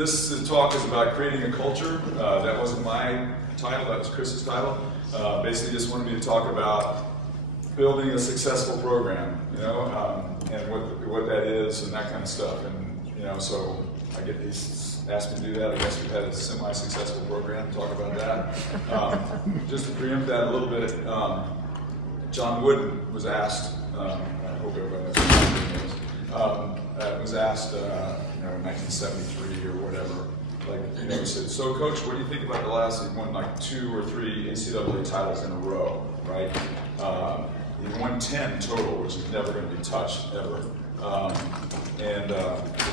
This talk is about creating a culture. That wasn't my title, that was Chris's title. Basically just wanted me to talk about building a successful program, you know, and what that is and that kind of stuff. And, you know, so I get these asked me to do that. I guess we've had a semi-successful program, talk about that. Just to preempt that a little bit, John Wooden was asked, I hope everybody knows what his name is, was asked, you know, in 1973 or whatever, like, you know, he said, so coach, what do you think about the last, he won like 2 or 3 NCAA titles in a row, right? He won 10 total, which is never going to be touched, ever, and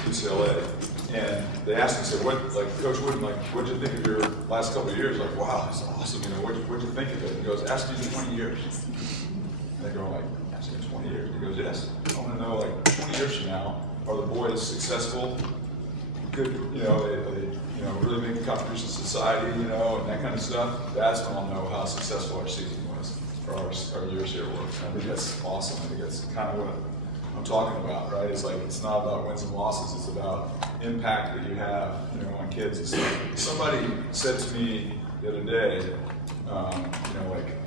UCLA. And they asked him, said, what, like, Coach Wooden, like, what did you think of your last couple of years? Like, wow, that's awesome, you know, what'd you think of it? He goes, ask you 20 years. And they go, like, ask you 20 years? He goes, yes. I want to know, like, 20 years from now, are the boys successful, good, you know, they you know, really make a contribution to society, you know, and that kind of stuff? That's when I'll know how successful our season was, or our years here was. I think that's awesome. I think that's kind of what I'm talking about, right? It's like, it's not about wins and losses, it's about impact that you have, you know, on kids. It's like, somebody said to me the other day, you know, like,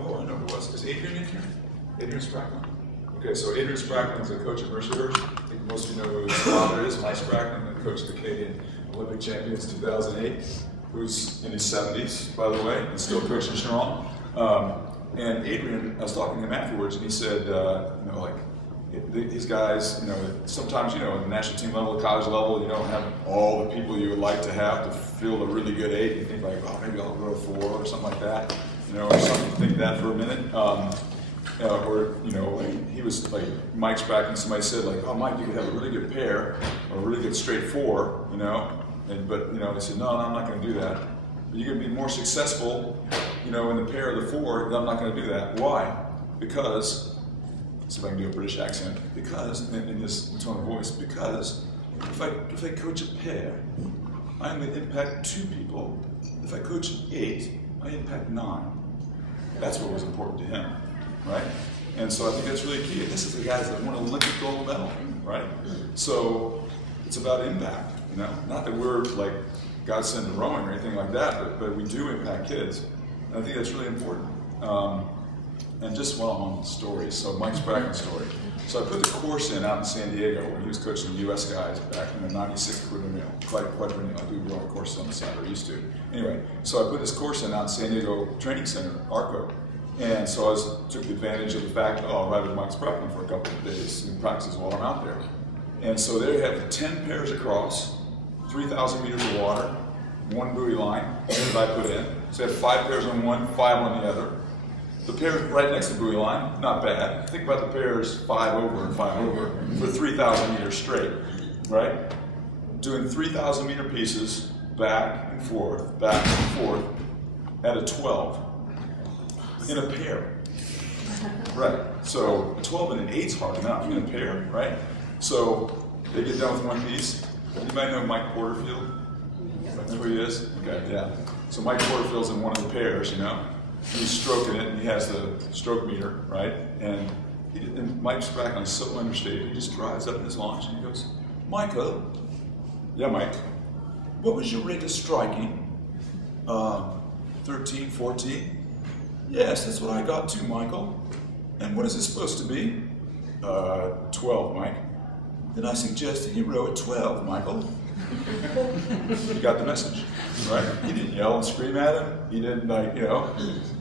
oh, I know who it was. Is Adrian in here? Adrian Sprackman? Okay, so Adrian Sprackman is a coach at Mercyhurst. I think most of you know who his father is, Mike Sprackman, the coach of the Canadian Olympic champions 2008, who's in his 70s, by the way, and still coaching strong. And Adrian, I was talking to him afterwards, and he said, you know, like, these guys, you know, sometimes, you know, at the national team level, college level, you don't have all the people you would like to have to fill a really good 8. You think like, oh, maybe I'll go to 4 or something like that, you know, or something. Think that for a minute. Or, you know, like, he was like, Mike's back and somebody said like, oh, Mike, you could have a really good pair or a really good straight 4, you know, but, you know, they said, no, I'm not going to do that. But you're going to be more successful, you know, in the pair of the 4, I'm not going to do that. Why? Because, let's see if I can do a British accent, because, in this tone of voice, because if I coach a pair, I'm going to impact 2 people. If I coach an 8, I impact 9. That's what was important to him, right? And so I think that's really key. This is the guys that won an Olympic gold medal, right? So it's about impact, you know? Not that we're like God sent to rowing or anything like that, but we do impact kids. And I think that's really important. And just while I'm on the story, so Mike Sprackman's story. So I put the course in out in San Diego when he was coaching the U.S. guys back in the '96 quadrennial. I do a lot of courses on the side, or used to. Anyway, so I put this course in out in San Diego Training Center, ARCO. And so I took advantage of the fact, oh, I'll ride with Mike Sprackman for a couple of days and practice while I'm out there. And so they have 10 pairs across, 3,000 meters of water, 1 buoy line that I put in. So I have 5 pairs on one, 5 on the other. The pair right next to the buoy line, not bad. Think about the pairs 5 over and 5 over for 3,000 meters straight, right? Doing 3,000 meter pieces back and forth at a 12 in a pair, right? So 12 and an 8's hard enough in a pair, right? So they get done with one piece. You might know Mike Porterfield. Know who he is? Okay, yeah. So Mike Porterfield's in one of the pairs, you know. He's stroking it, and he has the stroke meter, right? And Mike Sprackman is so understated. He just drives up in his launch and he goes, Michael, yeah, Mike, what was your rate of striking? 13, 14? Yes, that's what I got too, Michael. And what is it supposed to be? 12, Mike. Then I suggested you row at 12, Michael. You got the message, right? He didn't yell and scream at him. He didn't, like, you know,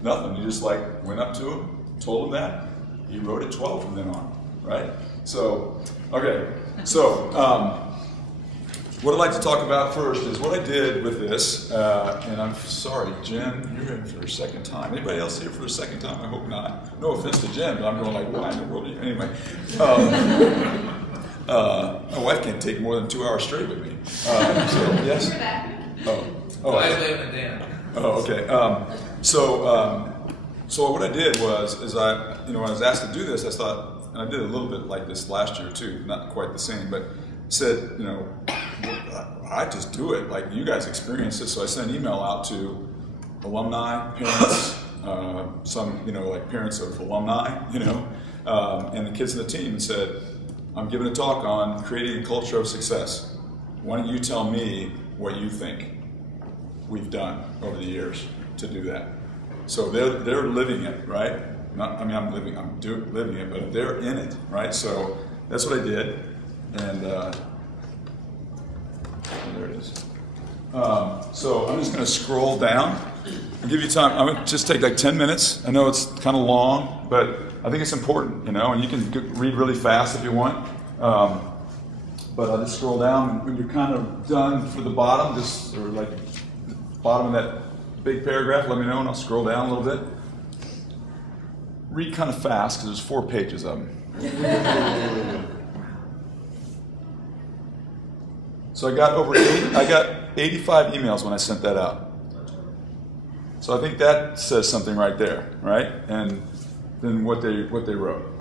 nothing. He just, like, went up to him, told him that. He rowed at 12 from then on, right? So, okay. So, what I'd like to talk about first is what I did with this, and I'm sorry, Jen, you're in for a second time. Anybody else here for a second time? I hope not. No offense to Jen, but I'm going like, why in the world are you? Anyway. My wife can't take more than 2 hours straight with me. So, yes? Oh, I live in Dan. Oh, okay. So what I did was, when I was asked to do this, I thought, and I did a little bit like this last year too, not quite the same, but said, you know, I just do it, like you guys experience it. So I sent an email out to alumni, parents, some, you know, like parents of alumni, you know, and the kids in the team, and said, I'm giving a talk on creating a culture of success. why don't you tell me what you think we've done over the years to do that? So they're living it, right? I'm living it, but they're in it, right? So that's what I did, and there it is. So I'm just going to scroll down and give you time. I'm going to just take like 10 minutes. I know it's kind of long, but I think it's important, and you can read really fast if you want. But I'll just scroll down, and when you're kind of done for the bottom, or like the bottom of that big paragraph, let me know, and I'll scroll down a little bit. Read kind of fast, because there's 4 pages of them. So I got 85 emails when I sent that out. So I think that says something right there, right? And then what they wrote.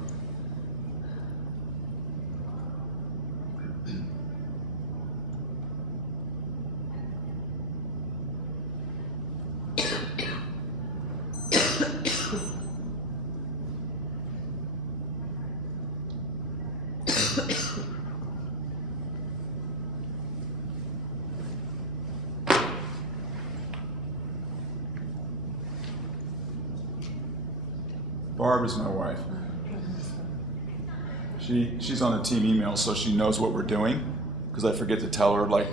Barb is my wife. She's on the team email, so she knows what we're doing, because I forget to tell her like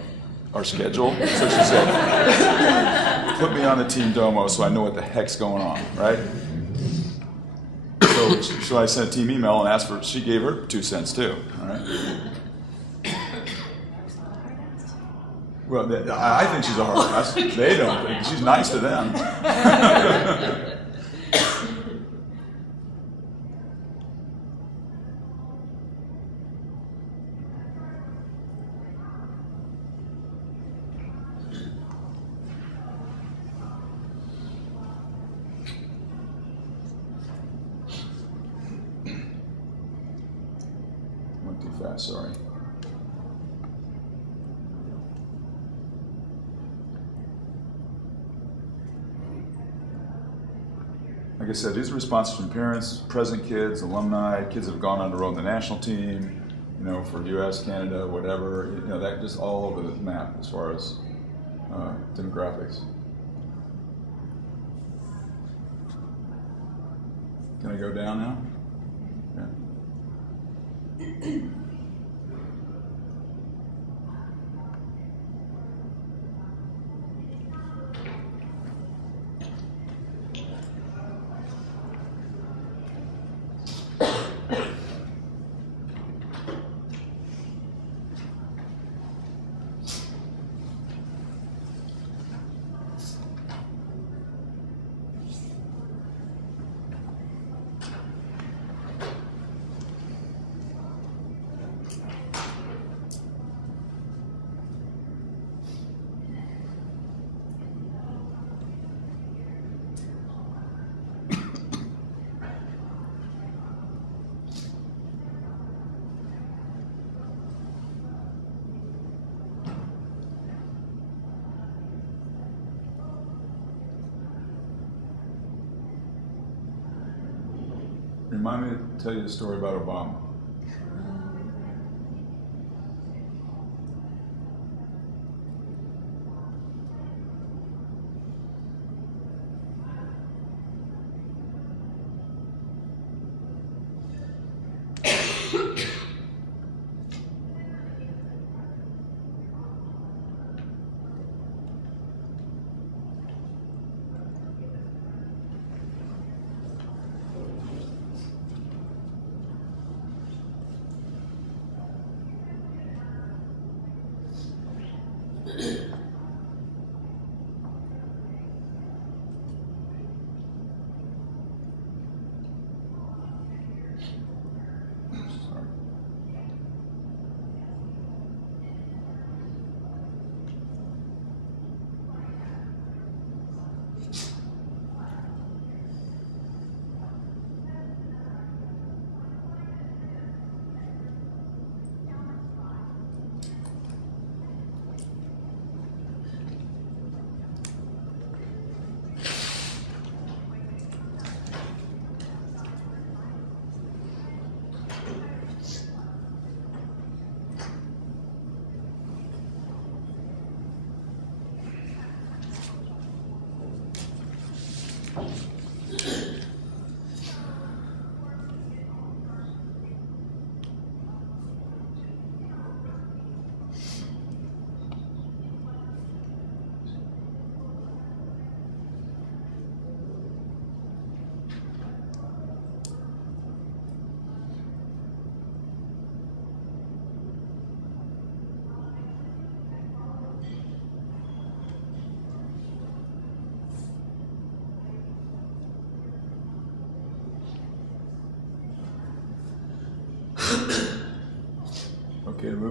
our schedule. So she said, put me on the team domo so I know what the heck's going on, right? So I sent a team email and asked for, she gave her 2 cents too, all right? Well, I think she's a hard ass. They don't think. She's nice to them. Went too fast, sorry. Like I said, these are responses from parents, present kids, alumni, kids that have gone on to row in the national team, for US, Canada, whatever, that just all over the map as far as demographics. Can I go down now? Yeah. Remind me to tell you the story about Obama.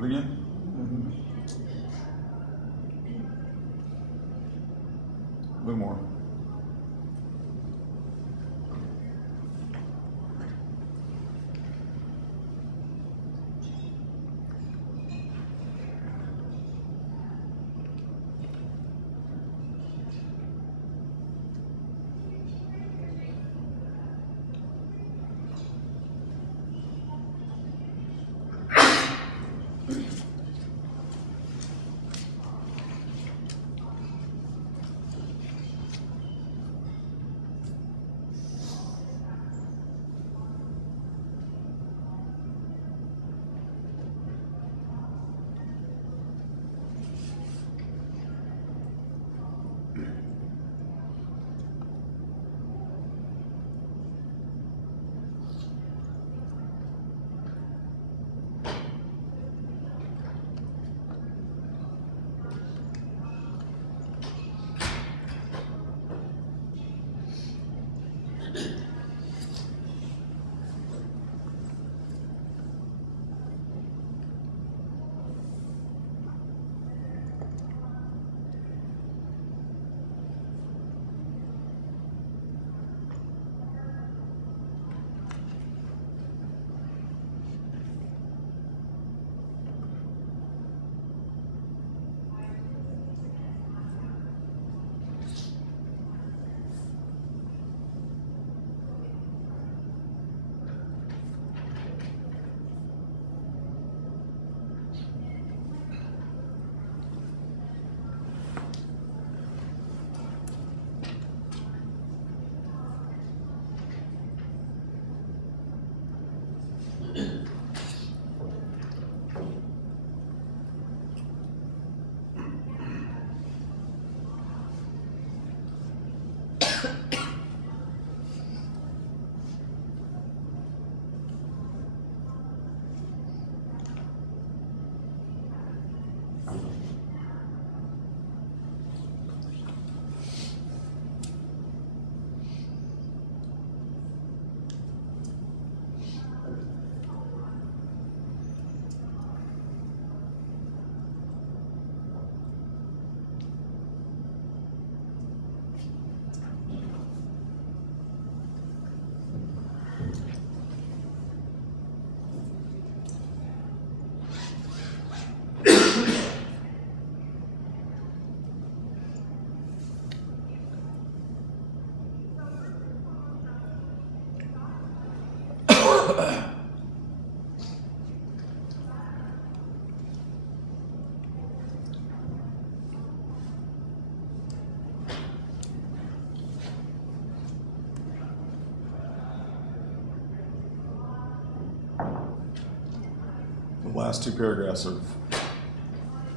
moving in? A little more. The last two paragraphs of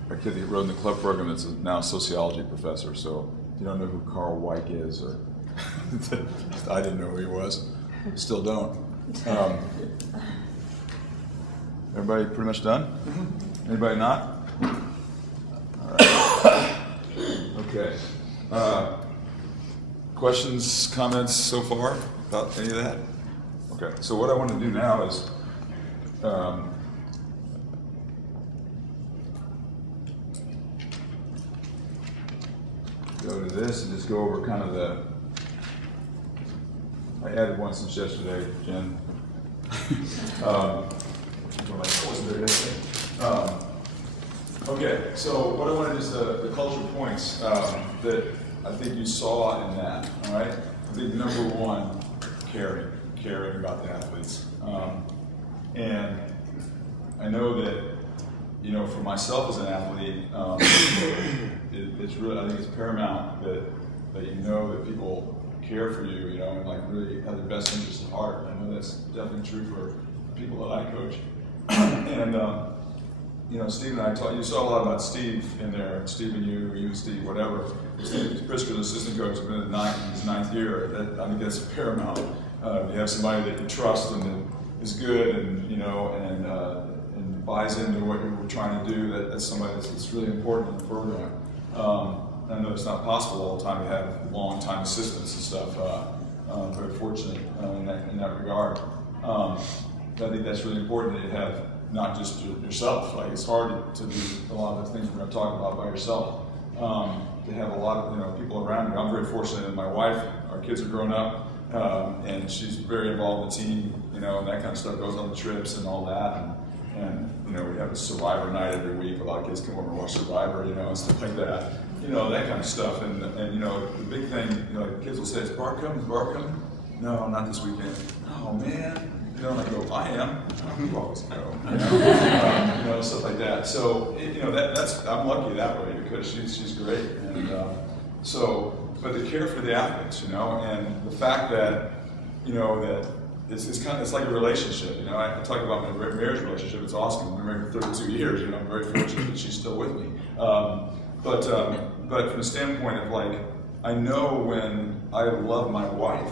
a kid that wrote in the club program that's now a sociology professor. So if you don't know who Carl Weick is, or I didn't know who he was, still don't. Everybody pretty much done? Anybody not? All right. Okay. Questions, comments so far about any of that? Okay. So what I want to do now is go to this and just go over kind of the. I added one since yesterday, Jen. Okay, so what I wanted is the culture points that I think you saw in that, all right? I think number one, caring about the athletes. And I know that, you know, for myself as an athlete, it's really, I think it's paramount that you know that people care for you, you know, and like really have their best interests at heart. I know that's definitely true for people that I coach. And you know, Steve and I you saw a lot about Steve in there. Steve and you, Steve, whatever. Steve Pritzker's assistant coach has been in his ninth year. I think that's paramount. You have somebody that you trust and that is good, and you know, and buys into what you're trying to do. That's somebody that's really important in the program. I know it's not possible all the time to have long-time assistants and stuff. Very fortunate in that regard. I think that's really important that you have not just yourself. Like it's hard to do a lot of the things we're going to talk about by yourself. To have a lot of people around you. I'm very fortunate that my wife, our kids are grown up, and she's very involved in the team, and that kind of stuff, goes on the trips and all that. And we have a Survivor night every week. A lot of kids come over and watch Survivor, and stuff like that. That kind of stuff. And the big thing, the kids will say, is Bart coming? Is Bart coming? No, not this weekend. Oh man. And I go, I am. You always know. Stuff like that. So, that's I'm lucky that way because she's great. And but the care for the athletes, and the fact that, that it's like a relationship. I talk about my marriage relationship. It's awesome. We're married for 32 years. I'm very fortunate that she's still with me. But from the standpoint of I know when I love my wife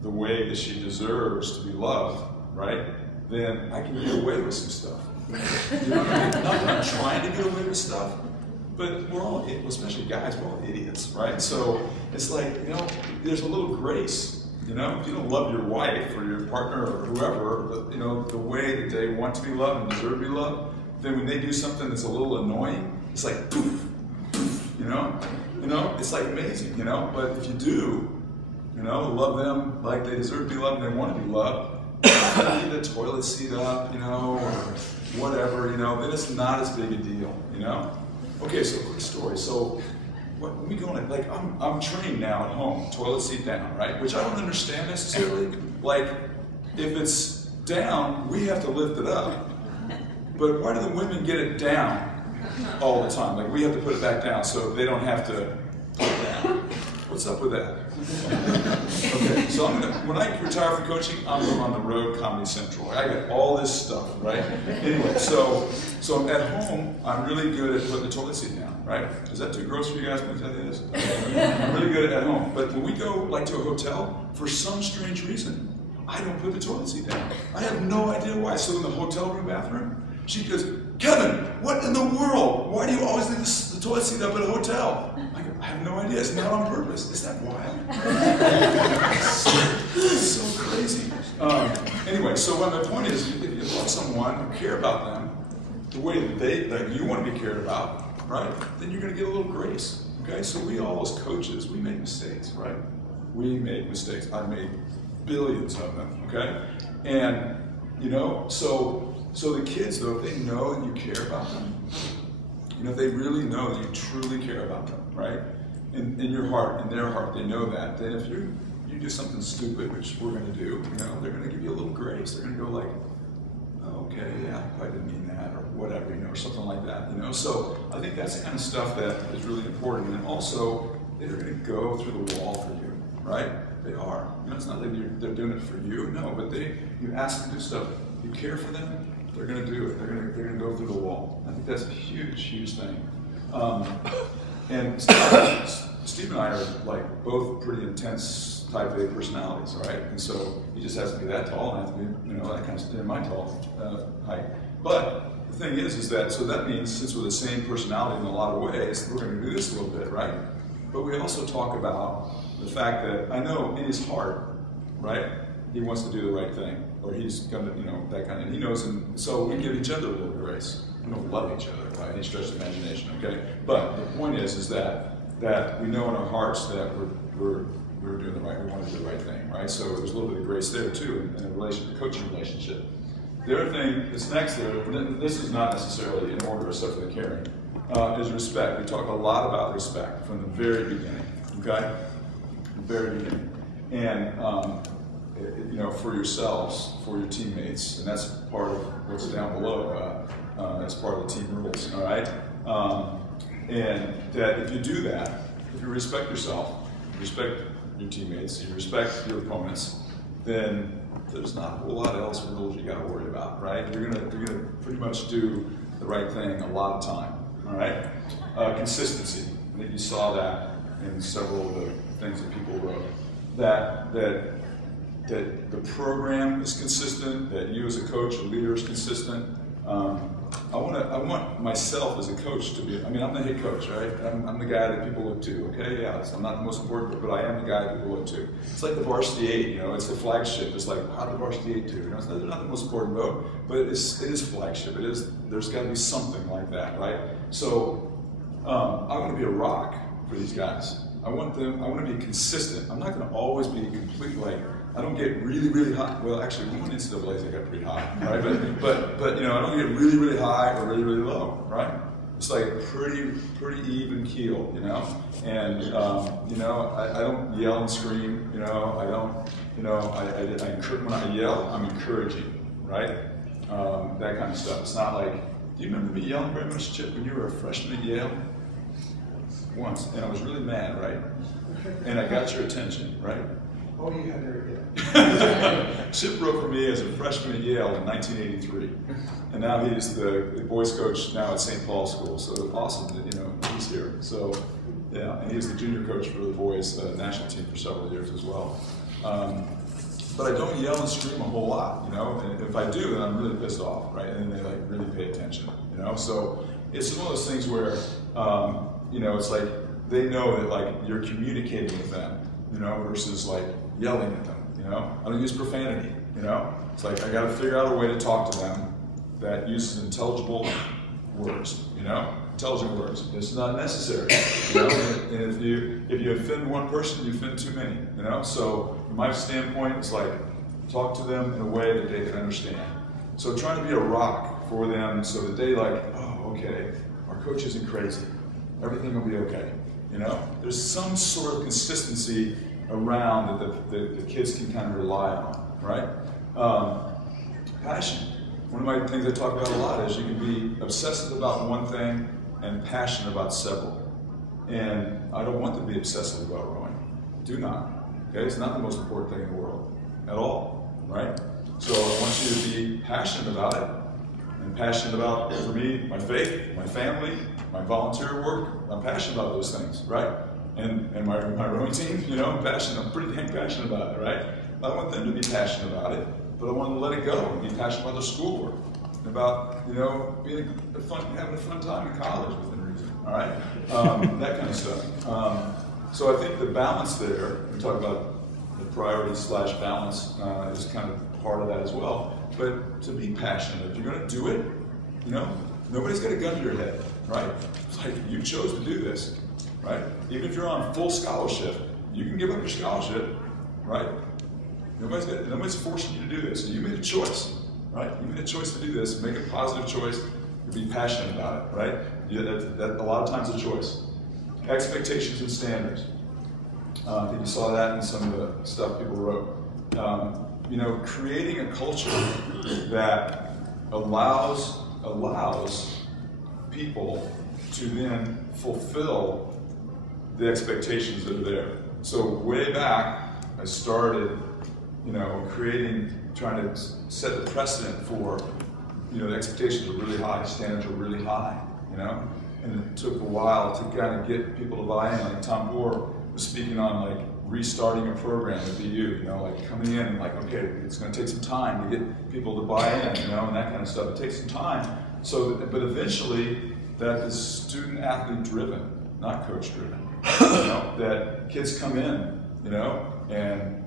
the way that she deserves to be loved, right? Then I can get away with some stuff. You know what I mean? Not that I'm trying to get away with stuff, but we're all, especially guys, we're all idiots, right? So it's there's a little grace. If you don't love your wife or your partner or whoever, the way that they want to be loved and deserve to be loved, then when they do something that's a little annoying, it's like poof, poof, it's like amazing, But if you do, love them like they deserve to be loved and they want to be loved, leave the toilet seat up, or whatever, then it's not as big a deal, Okay, so quick story. So when we go in, I'm trained now at home, toilet seat down, right? Which I don't understand necessarily. If it's down, we have to lift it up. But why do the women get it down all the time? We have to put it back down so they don't have to put it down. What's up with that? Okay, so when I retire from coaching, I'm going on the road, Comedy Central. I got all this stuff, right? Anyway, so at home, I'm really good at putting the toilet seat down, right? Is that too gross for you guys? Can I tell you this? I'm really good at home. But when we go to a hotel, for some strange reason, I don't put the toilet seat down. I have no idea why. So in the hotel room bathroom, she goes, Kevin, what in the world? Why do you always leave the toilet seat up at a hotel? I go, I have no idea. It's not on purpose. Is that wild? It's so crazy. Anyway, so what my point is, if you love someone, you care about them, the way that you want to be cared about, right? Then you're going to get a little grace. Okay? So we all as coaches, we make mistakes, right? We make mistakes. I've made billions of them. Okay? And so the kids, though, if they know that you care about them, if they really know that you truly care about them, right? In your heart, in their heart, they know that. Then if you do something stupid, which we're going to do, they're going to give you a little grace. They're going to go oh, okay, yeah, I didn't mean that, or whatever, or something like that, So I think that's the kind of stuff that is really important. And also, they're going to go through the wall for you, right? They are. It's not that they're doing it for you, no, but you ask them to do stuff. You care for them, they're going to do it. They're going to go through the wall. I think that's a huge, huge thing. And Steve and I are both pretty intense type A personalities, right? And so he just has to be that tall, and I have to be, that kind of in my tall height. But the thing is that so that means since we're the same personality in a lot of ways, we're going to do this a little bit, right? But we also talk about the fact that I know in his heart, right, he wants to do the right thing, or he's going to, that kind of, and he knows, and so we give each other a little grace. We don't love each other by any stretch of imagination, okay? But the point is that we know in our hearts that we're doing the right, we want to do the right thing, right? So there's a little bit of grace there too in a coaching relationship. The other thing that's next there, and this is not necessarily in order except for the caring, is respect. We talk a lot about respect from the very beginning, okay? The very beginning. And, for yourselves, for your teammates, and that's part of what's down below, as part of the team rules, all right? And that if you do that, if you respect yourself, respect your teammates, you respect your opponents, then there's not a whole lot else rules you got to worry about, right? You're gonna pretty much do the right thing a lot of time, all right? Consistency. I think you saw that in several of the things that people wrote. That the program is consistent, that you as a coach or leader is consistent, I want myself as a coach to be, I mean, I'm the head coach, right? I'm the guy that people look to, okay? Yeah, I'm not the most important, but I am the guy that people look to. It's like the varsity 8, you know, it's the flagship. It's like, how did the varsity 8 do? You know, it's not the most important vote, but it is flagship. There's got to be something like that, right? So I want to be a rock for these guys. I want to be consistent. I'm not going to always be complete, like, I don't get really, really high. Well, actually, one NCAA's I got pretty high, right? But you know, I don't get really, really high or really, really low, right? It's like pretty even keel, you know. And you know, I don't yell and scream, you know. I don't, you know, when I yell, I'm encouraging, right? That kind of stuff. It's not like, do you remember me yelling very much, Chip, when you were a freshman at Yale? Once, and I was really mad, right? And I got your attention, right? Oh, you had there. Chip wrote for me as a freshman at Yale in 1983, and now he's the boys coach now at St. Paul School. So awesome that, you know, he's here. So yeah, and he was the junior coach for the boys national team for several years as well. But I don't yell and scream a whole lot, you know. And if I do, then I'm really pissed off, right? And then they like really pay attention, you know. So it's one of those things where you know, it's like they know that like you're communicating with them, you know, versus like yelling at them, you know. I don't use profanity, you know. It's like I got to figure out a way to talk to them that uses intelligible words, you know, intelligent words. It's not necessary, you know. And if you offend one person, you offend too many, you know. So from my standpoint, it's like talk to them in a way that they can understand. So trying to be a rock for them, so that they like, oh, okay, our coach isn't crazy. Everything will be okay, you know. There's some sort of consistency around that the kids can kind of rely on, right? Passion. One of my things I talk about a lot is you can be obsessive about one thing and passionate about several. And I don't want to be obsessive about rowing. Do not. Okay, it's not the most important thing in the world at all, right? So I want you to be passionate about it, and passionate about, for me, my faith, my family, my volunteer work. I'm passionate about those things, right? And my rowing team, you know, I'm pretty dang passionate about it, right? I want them to be passionate about it, but I want to let it go and be passionate about their schoolwork, about, you know, having a fun time in college within reason, all right? That kind of stuff. So I think the balance there, we talk about the priority / balance is kind of part of that as well. But to be passionate, if you're going to do it, you know, nobody's got a gun to your head, right? It's like you chose to do this, right? Even if you're on full scholarship, you can give up your scholarship, right? Nobody's forcing you to do this. So you made a choice, right? You made a choice to do this. Make a positive choice. To be passionate about it, right? That a lot of times a choice. Expectations and standards. I think you saw that in some of the stuff people wrote. You know, creating a culture that allows people to then fulfill the expectations that are there. So way back, I started, you know, trying to set the precedent for, you know, the expectations are really high, standards are really high, you know, and it took a while to kind of get people to buy in. Like Tom Moore was speaking on like restarting a program at BU, you know, like coming in and like, okay, it's going to take some time to get people to buy in, you know, and that kind of stuff. It takes some time. So, but eventually, that is student-athlete driven, not coach driven. You know, that kids come in, you know, and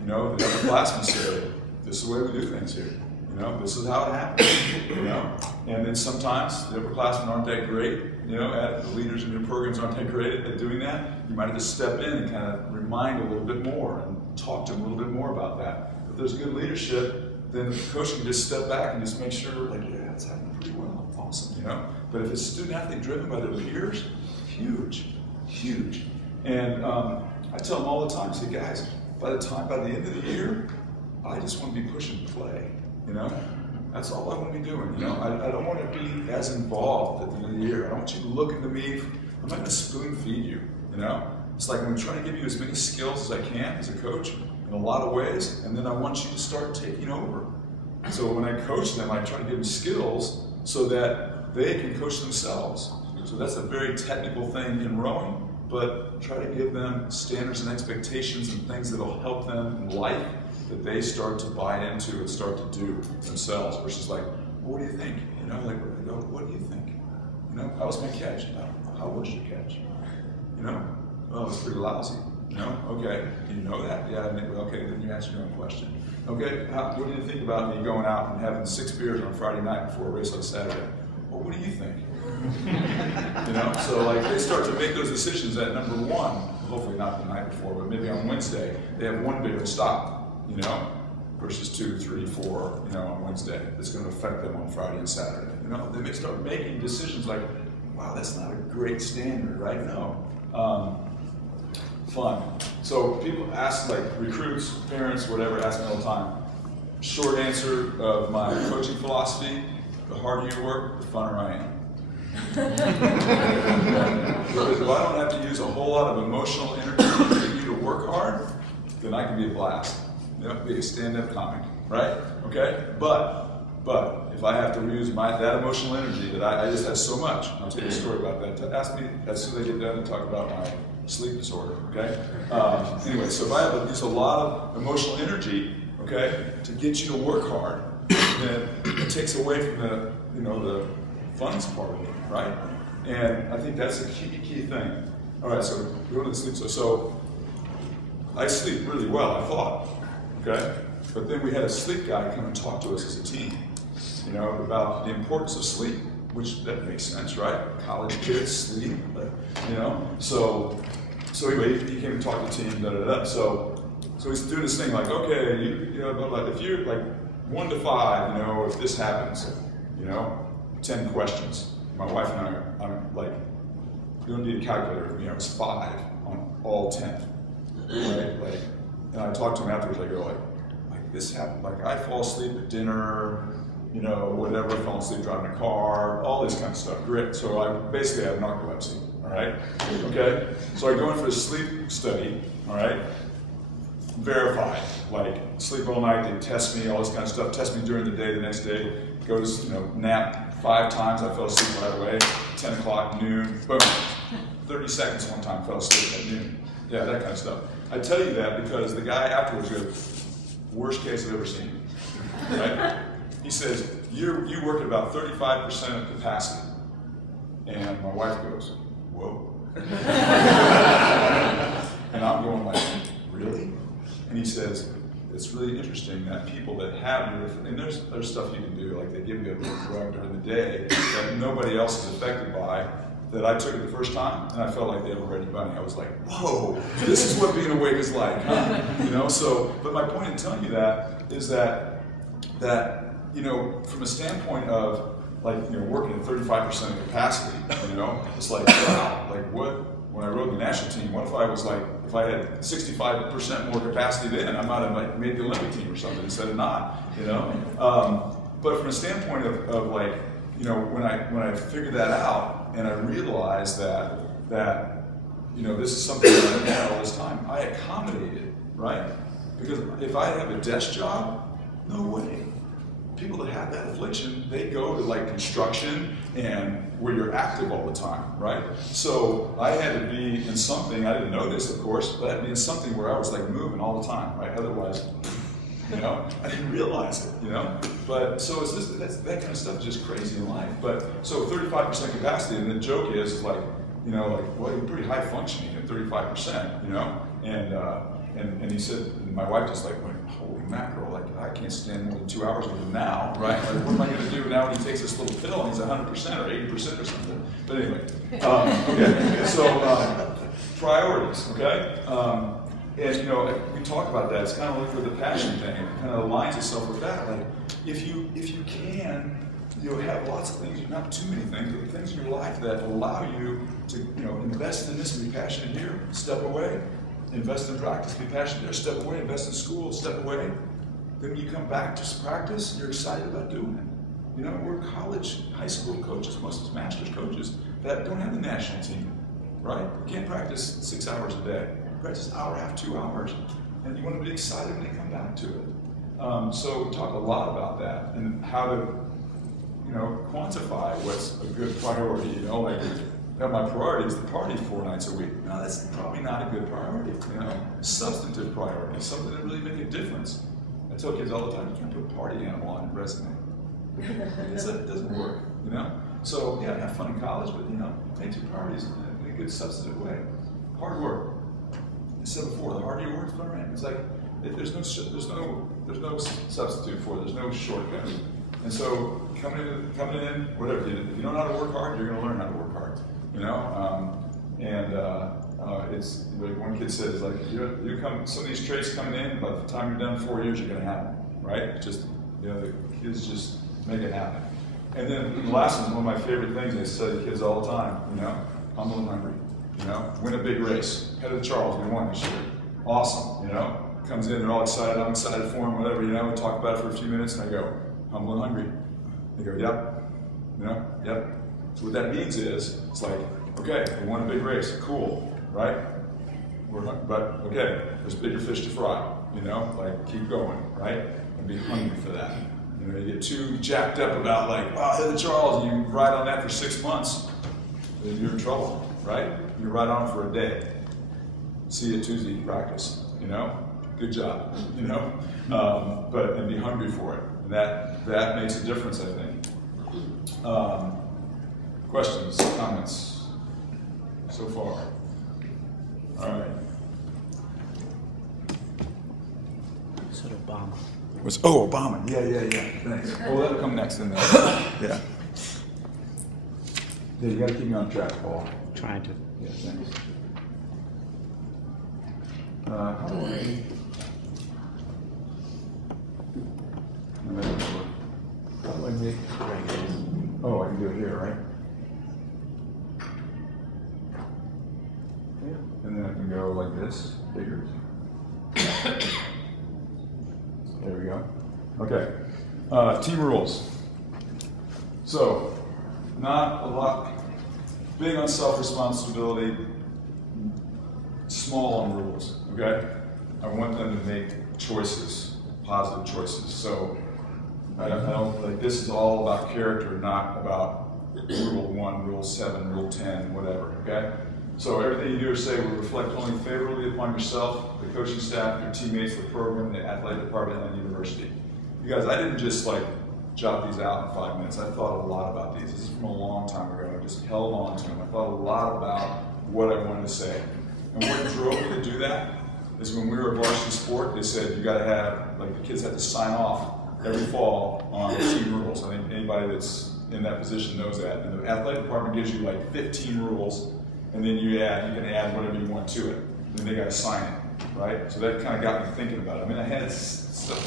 you know, the upperclassmen say, "This is the way we do things here." You know, this is how it happens. You know, and then sometimes the upperclassmen aren't that great. You know, the leaders in your programs aren't that great at doing that. You might have to step in and kind of remind a little bit more and talk to them a little bit more about that. If there's good leadership, then the coach can just step back and just make sure, like, yeah, it's happening pretty well, awesome, you know. But if it's student-athlete driven by their peers, huge, huge. And I tell them all the time, I say, guys, by the end of the year, I just want to be pushing play, you know. That's all I want to be doing, you know. I don't want to be as involved at the end of the year. I don't want you to look into me. I'm not going to spoon feed you, you know. It's like I'm trying to give you as many skills as I can as a coach in a lot of ways, and then I want you to start taking over. So when I coach them, I try to give them skills so that they can coach themselves. So that's a very technical thing in rowing, but try to give them standards and expectations and things that will help them in life that they start to buy into and start to do themselves, versus like well, what do you think? You know, like, I go, what do you think? You know, how was my catch? How was your catch? You know, well, it was pretty lousy. You know, okay, you know that? Yeah, okay, then you answer your own question. Okay, what do you think about me going out and having 6 beers on Friday night before a race on Saturday? Well, what do you think? You know, so like they start to make those decisions at number 1, hopefully not the night before, but maybe on Wednesday, they have 1 beer to stop, you know, versus 2, 3, 4, you know, on Wednesday. It's going to affect them on Friday and Saturday. You know, they may start making decisions like, wow, that's not a great standard, right? No. Fun. So people ask, like recruits, parents, whatever, ask me all the time. Short answer of my coaching philosophy: the harder you work, the funner I am. Because if I don't have to use a whole lot of emotional energy to get you to work hard, then I can be a blast. You know, be a stand-up comic, right? Okay? But if I have to use that emotional energy that I just have so much, I'll tell you a story about that. Ask me as soon as I get done to talk about my sleep disorder, okay? Anyway, so if I have to use a lot of emotional energy, okay, to get you to work hard, then it takes away from the, you know, the funnest part of it, right? And I think that's a key thing. All right, so go to the sleep. So I sleep really well, I thought, okay? But then we had a sleep guy come and talk to us as a team, you know, about the importance of sleep, which that makes sense, right? College kids sleep, but, you know. So anyway, he came and talked to the team, So he's doing this thing like, okay, you know, like if you're like 1 to 5, you know, if this happens, you know, 10 questions. My wife and I'm like, you don't need a calculator with me. I was 5 on all 10, right? Like, and I talked to him afterwards. I go like this happened. Like I fall asleep at dinner, you know, whatever. I fall asleep driving a car, all this kind of stuff. Grit. So I basically have narcolepsy. All right. Okay. So I go in for a sleep study. All right. Verified. Like sleep all night. They test me. All this kind of stuff. Test me during the day. The next day, goes, you know, nap 5 times. I fell asleep right away. 10 o'clock, noon, boom. 30 seconds one time, fell asleep at noon. Yeah, that kind of stuff. I tell you that because the guy afterwards goes, worst case I've ever seen. Right? He says, you work at about 35% of capacity. And my wife goes, whoa. And I'm going like, really? And he says, it's really interesting that people that have and there's stuff you can do, like they give you a drug during the day that nobody else is affected by, that I took it the first time, and I felt like they had already bunny. I was like, whoa, this is what being awake is like, huh? You know, so, but my point in telling you that is that, you know, from a standpoint of, like, you know, working at 35% of capacity, you know, it's like, wow, like what, when I rode the national team, what if I was like, if I had 65% more capacity then, I might have like made the Olympic team or something instead of not, you know? But from a standpoint of like, you know, when I figured that out and I realized that you know, this is something that I've had all this time, I accommodated, right? Because if I have a desk job, no way. People that have that affliction, they go to like construction and where you're active all the time, right? So I had to be in something, I didn't know this of course, but I had to be in something where I was like moving all the time, right? Otherwise, you know, I didn't realize it, you know? But so it's just, that kind of stuff is just crazy in life. But so 35% capacity, and the joke is like, you know, like, well, you're pretty high functioning at 35%, you know? And he said, and my wife just like went, holy mackerel, like I can't stand more than 2 hours with him now, right? Like, what am I gonna do now when he takes this little pill and he's 100% or 80% or something? But anyway, okay, so priorities, okay? And you know, we talk about that, it's kind of like with the passion thing, it kind of aligns itself with that. Like, if you can, you'll have lots of things, not too many things, but things in your life that allow you to, you know, invest in this and be passionate here, step away. Invest in practice, be passionate there, step away, invest in school, step away. Then when you come back to practice, you're excited about doing it. You know, we're college, high school coaches, most of us master's coaches that don't have a national team, right? You can't practice 6 hours a day. Practice an hour and a half, 2 hours. And you want to be excited when they come back to it. So we talk a lot about that and how to, you know, quantify what's a good priority, you know, like, now my priority is the party 4 nights a week. No, that's probably not a good priority, you know. Substantive priority, something that really make a difference. I tell kids all the time, you can't put party animal on your resume. It doesn't work, you know? So yeah, have fun in college, but you know, make your priorities in a good substantive way. Hard work. I said before, the harder you work, the better. It's like there's no substitute for it. There's no shortcut. And so coming in, whatever. If you don't know how to work hard, you're going to learn how to work hard. You know, it's like one kid said, it's like some of these traits coming in. By the time you're done 4 years, you're going to have them, right? Just the kids just make it happen. And then the last one, one of my favorite things I say to kids all the time. You know, humble and hungry. You know, win a big race. Head of the Charles, we won this year. Awesome. You know, comes in, they're all excited. I'm excited for them. Whatever. You know, we talk about it for a few minutes, and I go, humble and hungry. They go, yep. You know, yep. So what that means is, it's like, okay, we won a big race, cool, right? But okay, there's bigger fish to fry, you know, like keep going, right? And be hungry for that. You know, you get too jacked up about like, wow, hit the Charles, and you ride on that for 6 months, then you're in trouble, right? You ride on for a day. See you Tuesday practice, you know? Good job, you know? And be hungry for it. And that makes a difference, I think. Questions, comments so far? All right. So Obama. Obama. Yeah. Thanks. Well, that'll come next in there. Yeah. Yeah, you got to keep me on track, Paul. Trying to. Yeah, thanks. How do I? How do I make? Oh, I can do it here, right? And then I can go like this, bigger. There we go. Okay. Team rules. So, not a lot. Big on self-responsibility. Small on rules. Okay. I want them to make choices, positive choices. So, I don't like this is all about character, not about rule 1, rule 7, rule 10, whatever. Okay. So everything you do or say will reflect only favorably upon yourself, the coaching staff, your teammates, the program, the athletic department, and the university. You guys, I didn't just like jot these out in 5 minutes. I thought a lot about these. This is from a long time ago. I just held on to them. I thought a lot about what I wanted to say. And what drove me to do that is when we were a varsity sport, they said you got to have, like the kids had to sign off every fall on team rules. I think anybody that's in that position knows that. And the athletic department gives you like 15 rules. And then you can add whatever you want to it. And then they got to sign it, right? So that kind of got me thinking about it. I mean, I had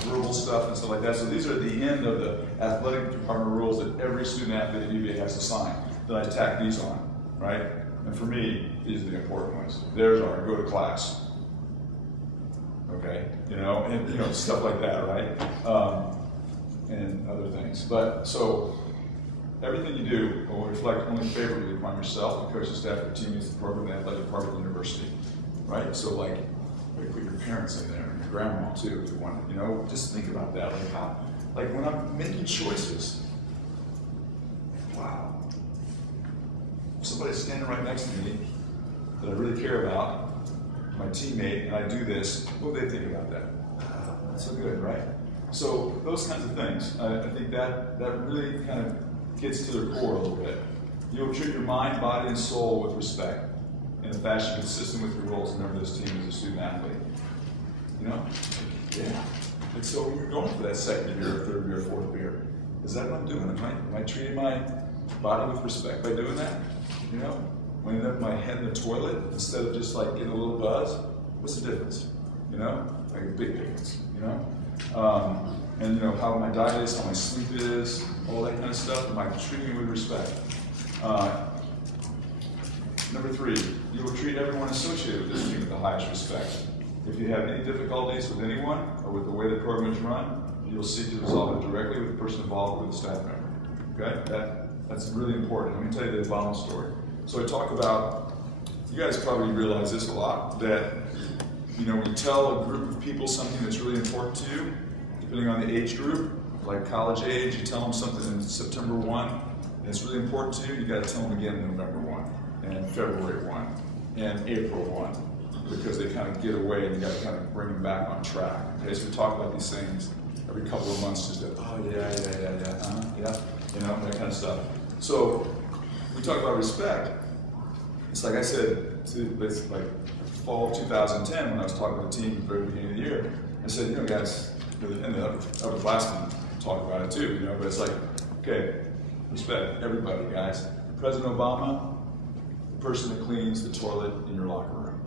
verbal stuff and stuff like that. So these are the end of the athletic department rules that every student athlete at UVA has to sign. Then I tack these on, right? And for me, these are the important ones. There's our go to class. Okay, and stuff like that, right? And other things. But so. Everything you do will reflect only favorably upon yourself, the coaching staff, your teammates, the program, the athletic department, the university, right? So like, put your parents in there, and your grandma too, if you want. Just think about that. Like when I'm making choices, wow. If somebody's standing right next to me that I really care about, my teammate, and I do this, what do they think about that? That's so good, right? So those kinds of things, I think that really kind of gets to their core a little bit. You'll treat your mind, body, and soul with respect in a fashion consistent with your roles and members of this team as a student athlete. Yeah. And so you're going for that second beer, third beer, fourth beer. Is that what I'm doing? Am I treating my body with respect by doing that? When I end up my head in the toilet instead of just like getting a little buzz, what's the difference? Like a big difference. And how my diet is, how my sleep is, all that kind of stuff. Am I treating with respect? Number 3, you will treat everyone associated with this team with the highest respect. If you have any difficulties with anyone or with the way the program is run, you will seek to resolve it directly with the person involved or with the staff member. Okay, that's really important. Let me tell you the Obama story. So I talk about, you guys probably realize this a lot, that when you tell a group of people something that's really important to you, depending on the age group, like college age, you tell them something in September 1, and it's really important to you, you got to tell them again in November 1, and February 1, and April 1, because they kind of get away and you got to kind of bring them back on track. Okay, so we talk about these things every couple of months, just oh yeah, you know, that kind of stuff. So we talk about respect. It's like I said, it's like fall of 2010 when I was talking to the team at the very beginning of the year. I said, you know, guys, and the upperclassmen talk about it too, you know, but it's like, okay, respect everybody, guys. President Obama, the person that cleans the toilet in your locker room,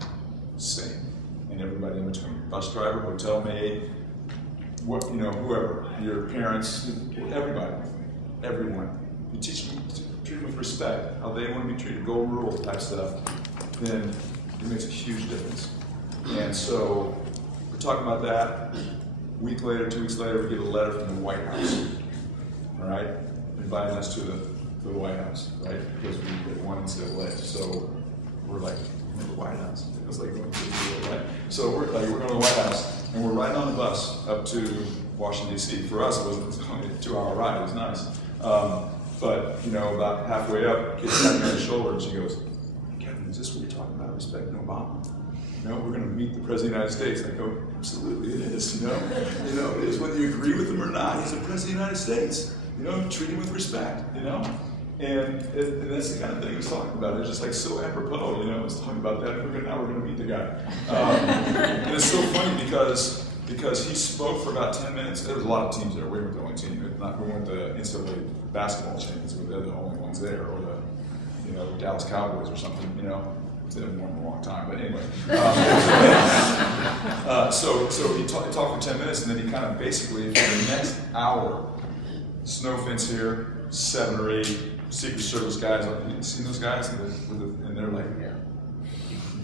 same, and everybody in between. Bus driver, hotel maid, what, you know, whoever, your parents, everybody, everyone. You teach them, treat them with respect, how they want to be treated, golden rule type stuff, then it makes a huge difference. And so we're talking about that. A week later, 2 weeks later, we get a letter from the White House, all right, inviting us to the White House, right, because we get one NCAA. So we're like, the White House. It was like going to the right. So we're going to the White House, and we're riding on the bus up to Washington D.C. For us, it was only a 2-hour ride. It was nice. But you know, about halfway up, kid tapped me on the shoulder, and she goes, "Kevin, is this what you're talking about? Respecting Obama? You know, we're going to meet the President of the United States." I go, "Absolutely, it is. You know, it is whether you agree with him or not. He's the President of the United States. You know, treat him with respect. You know." And that's the kind of thing he was talking about. It's just like so apropos, you know, it's talking about that. Now we're going to meet the guy. And it's so funny because he spoke for about 10 minutes. There was a lot of teams there. We weren't the only team. We weren't the NCAA basketball champions. They're the only ones there, or the, you know, Dallas Cowboys or something, you know. They haven't won in a long time, but anyway. So he talked for 10 minutes, and then he kind of basically, for the next hour, snow fence here, 7 or 8 Secret Service guys. You seen those guys? And they're like, yeah.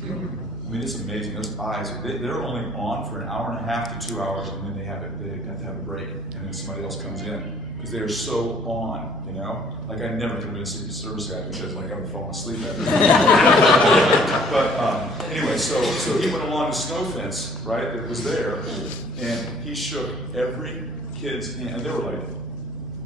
I mean, it's amazing. Those eyes, they're only on for an hour and a half to 2 hours, and then they have to have a break, and then somebody else comes in because they are so on, you know. Like I never could have been a Secret Service guy because like I would fall asleep after. But anyway, so he went along the snow fence, right? That was there, and he shook every kid's hand. And they were like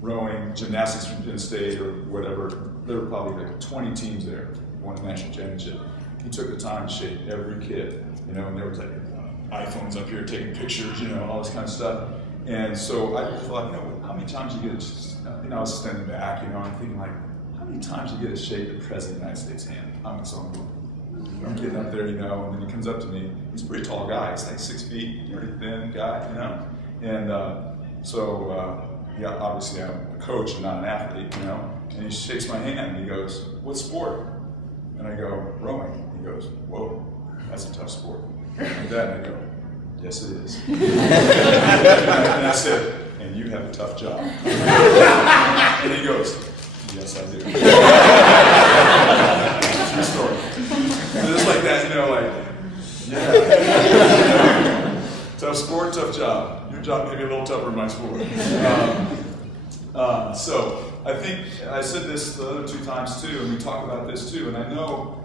rowing, gymnastics from Penn State or whatever. There were probably like 20 teams there, won a national championship. He took the time to shake every kid, you know, and there was like iPhones up here taking pictures, you know, all this kind of stuff. And so I thought, you know, how many times you get to, you know, I was standing back, you know, I'm thinking like, how many times you get to shake the President of the United States hand? I'm getting up there, you know, and then he comes up to me. He's a pretty tall guy. He's like 6 feet, pretty thin guy, you know. And yeah, obviously I'm a coach and not an athlete, you know. And he shakes my hand and he goes, "What sport?" And I go, "Rowing." He goes, "Whoa, that's a tough sport." And that, and I go, "Yes, it is." And I said, "And you have a tough job." And he goes, "Yes, I do." True story. And just like that, you know, like, yeah. Tough sport, tough job. Your job may be a little tougher than my sport. So I think I said this the other 2 times too, and we talk about this too, and I know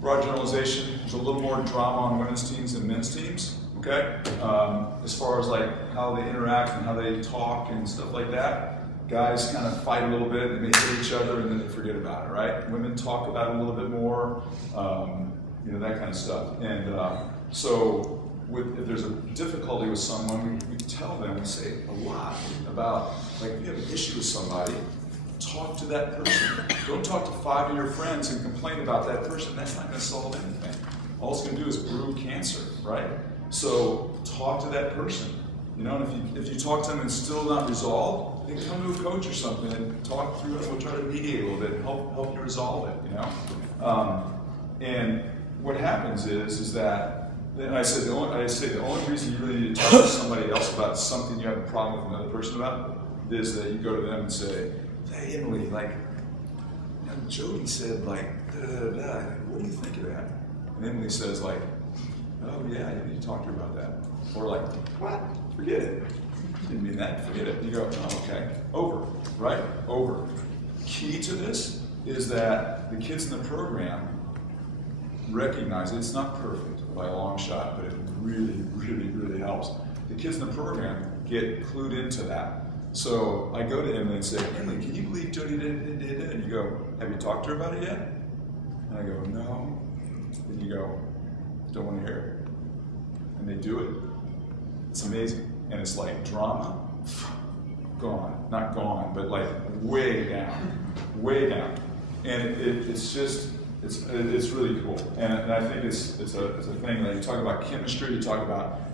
broad generalization, there's a little more drama on women's teams than men's teams, okay? As far as like how they interact and how they talk and stuff like that. Guys kind of fight a little bit, and they hit each other, and then they forget about it, right? Women talk about it a little bit more, you know, that kind of stuff. And so if there's a difficulty with someone, we tell them, we say a lot about, like, if you have an issue with somebody, talk to that person. Don't talk to 5 of your friends and complain about that person. That's not going to solve anything. All it's going to do is brew cancer, right? So talk to that person. You know, and if you talk to them and it's still not resolved, then come to a coach or something and talk through it, and we'll try to mediate a little bit and help you resolve it, you know? And what happens is that, and I say the only reason you really need to talk to somebody else about something you have a problem with another person about is that you go to them and say, "Hey, Emily, like, you know, Jody said, like, da-da-da-da. What do you think of that?" And Emily says, like, "Oh, yeah, you need to talk to her about that." Or like, "What? Forget it. Didn't mean that. Forget it." You go, "Oh, okay. Over." Right? Over. Key to this is that the kids in the program recognize it's not perfect by a long shot, but it really, really, really helps. The kids in the program get clued into that. So I go to Emily and say, "Emily, can you believe Jody did?" And you go, "Have you talked to her about it yet?" And I go, "No." And you go, "Don't want to hear it." And they do it. It's amazing. and it's like drama, gone, not gone, but like way down. And it's just, it's really cool. And I think it's a thing that you talk about chemistry,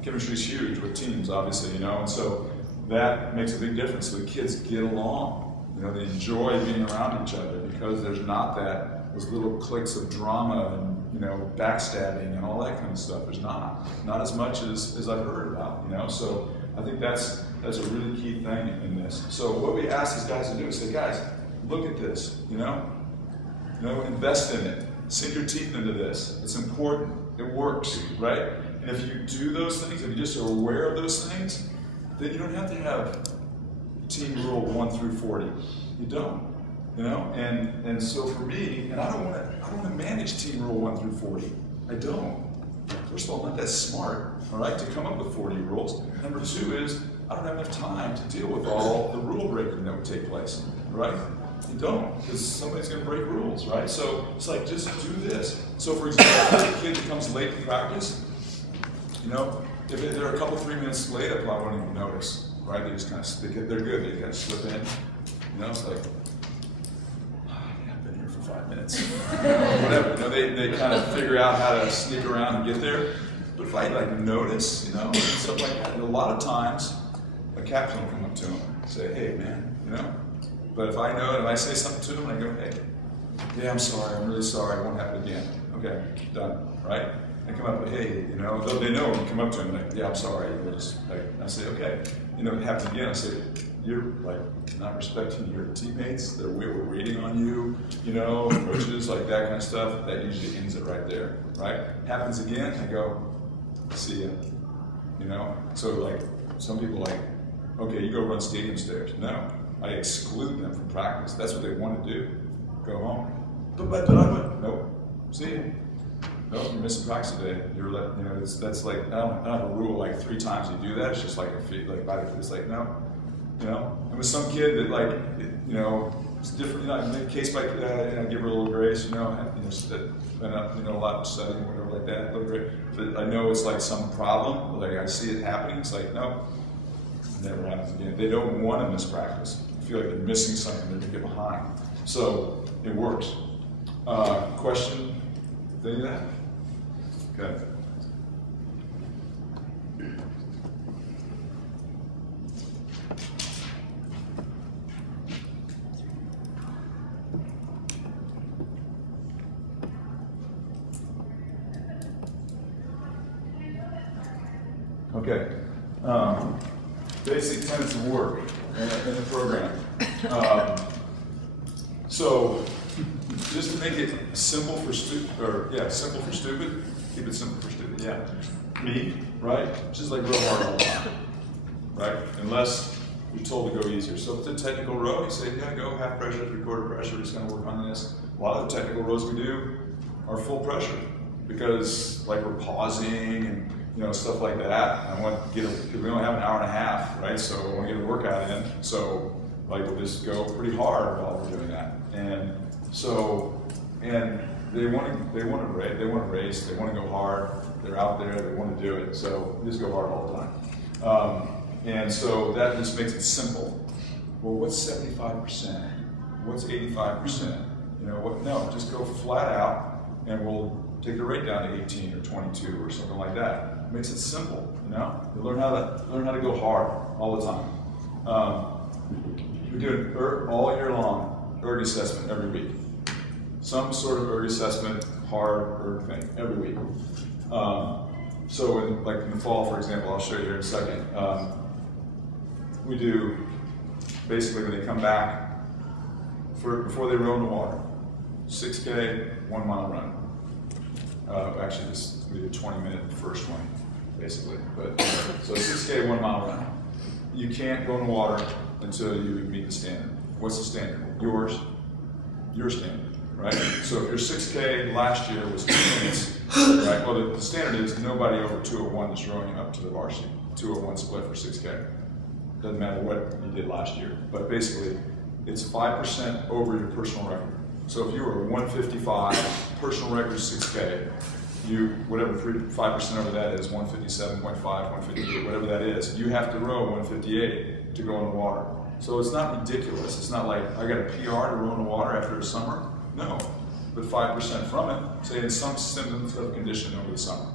chemistry is huge with teams, obviously, you know, and so that makes a big difference. So the kids get along, you know, they enjoy being around each other because there's not those little cliques of drama and, you know, backstabbing and all that kind of stuff. There's not as much as I've heard about, you know. So I think that's a really key thing in this. So what we ask these guys to do is say, guys, look at this, you know, invest in it, sink your teeth into this. It's important. It works, right? And if you do those things, if you just are aware of those things, then you don't have to have team rule 1 through 40. You don't, you know. And so for me, and I don't want to manage team rule 1 through 40. I don't. First of all, I'm not that smart, all right, to come up with 40 rules. Number 2 is I don't have enough time to deal with all the rule breaking that would take place, right? You don't, because somebody's going to break rules, right? So it's like, just do this. So for example, if a kid that comes late to practice, you know, if they're a couple 3 minutes late, I probably won't even notice, right? They just kind of, they're good. They kind of slip in. You know, it's like, I've been here for 5 minutes. Whatever. You know, they kind of figure out how to sneak around and get there. But if I like notice, you know, and stuff like that, and a lot of times a captain will come up to them and say, hey, man, you know. But if I know it, if I say something to them, I go, hey, yeah, I'm sorry, I'm really sorry, it won't happen again. Okay, done, right? I come up with, hey, you know, they know when you come up to them, like, yeah, I'm sorry. They'll just, like, I say, okay. You know, if it happens again, I say, you're, like, not respecting your teammates, we're waiting on you, you know, coaches, like that kind of stuff. That usually ends it right there, right? Happens again, I go, see ya, you know? So, like, some people like, okay, you go run stadium stairs. No. I exclude them from practice. That's what they want to do. Go home. But nope. See you. Nope, you're missing practice today. You're you know, that's like, I don't have a rule like 3 times you do that. It's just like it's like, no. You know? And with some kid that like, you know, it's different, you know, case by, you know, give her a little grace, you know, been up, you know, a lot of studying, whatever like that, a little grace. But I know it's like some problem, like I see it happening, it's like, no, it never happens again. They don't want to miss practice. Feel like they're missing something, they're going to get behind. So it works. Question? Any of that? Okay. Okay. Basic tenets of work in the program. So, just to make it simple for stupid, keep it simple for stupid, yeah. Me, right? Just like real hard all the time, right? Unless you're told to go easier. So if it's a technical row, you say, yeah, go half pressure, 3/4 pressure, we're just gonna work on this. A lot of the technical rows we do are full pressure because like we're pausing and you know, stuff like that. I want to get because we only have an hour and a half, right? So I want to get a workout in. So like we'll just go pretty hard while we're doing that. And so, and they want to race, they want to go hard. They're out there, they want to do it. So we just go hard all the time. And so that just makes it simple. Well, what's 75%? What's 85%? You know what? No, just go flat out, and we'll take the rate down to 18 or 22 or something like that. It makes it simple, you know. You learn how to go hard all the time. We do it all year long, erg assessment every week. Some sort of erg assessment, hard erg thing every week. So in the fall, for example, I'll show you here in a second. We do basically when they come back before they row in the water, 6K, 1 mile run. Actually, we did 20-minute first one, basically. But so 6K, 1 mile run. You can't go in the water until you meet the standard. What's the standard? Your standard, right? So if your 6K last year was 2 minutes, right? Well, the standard is nobody over 201 is rowing up to the varsity. 201 split for 6K. Doesn't matter what you did last year, but basically, it's 5% over your personal record. So if you were 155, personal record 6K, whatever 5% over that is, 157.5, 158, whatever that is, you have to row 158 to go in the water. So it's not ridiculous. It's not like I got a PR to row in the water after a summer. No, but 5% from it, say in some semblance of condition over the summer.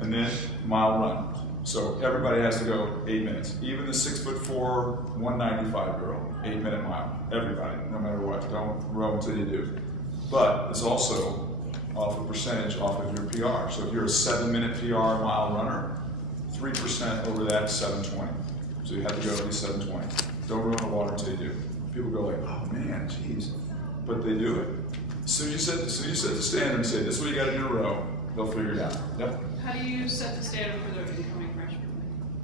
And then mile run. So everybody has to go 8 minutes. Even the 6'4", 195 girl, 8-minute mile. Everybody, no matter what. Don't row until you do. But it's also off a percentage off of your PR. So if you're a 7-minute PR mile runner, 3% over that is 720. So you have to go at least 720. Don't row in the water until you do. People go like, oh man, geez. But they do it. As soon as you set the standard and say, this is what you got to do to row, they'll figure it out. Yep. How do you set the standard for the incoming freshmen?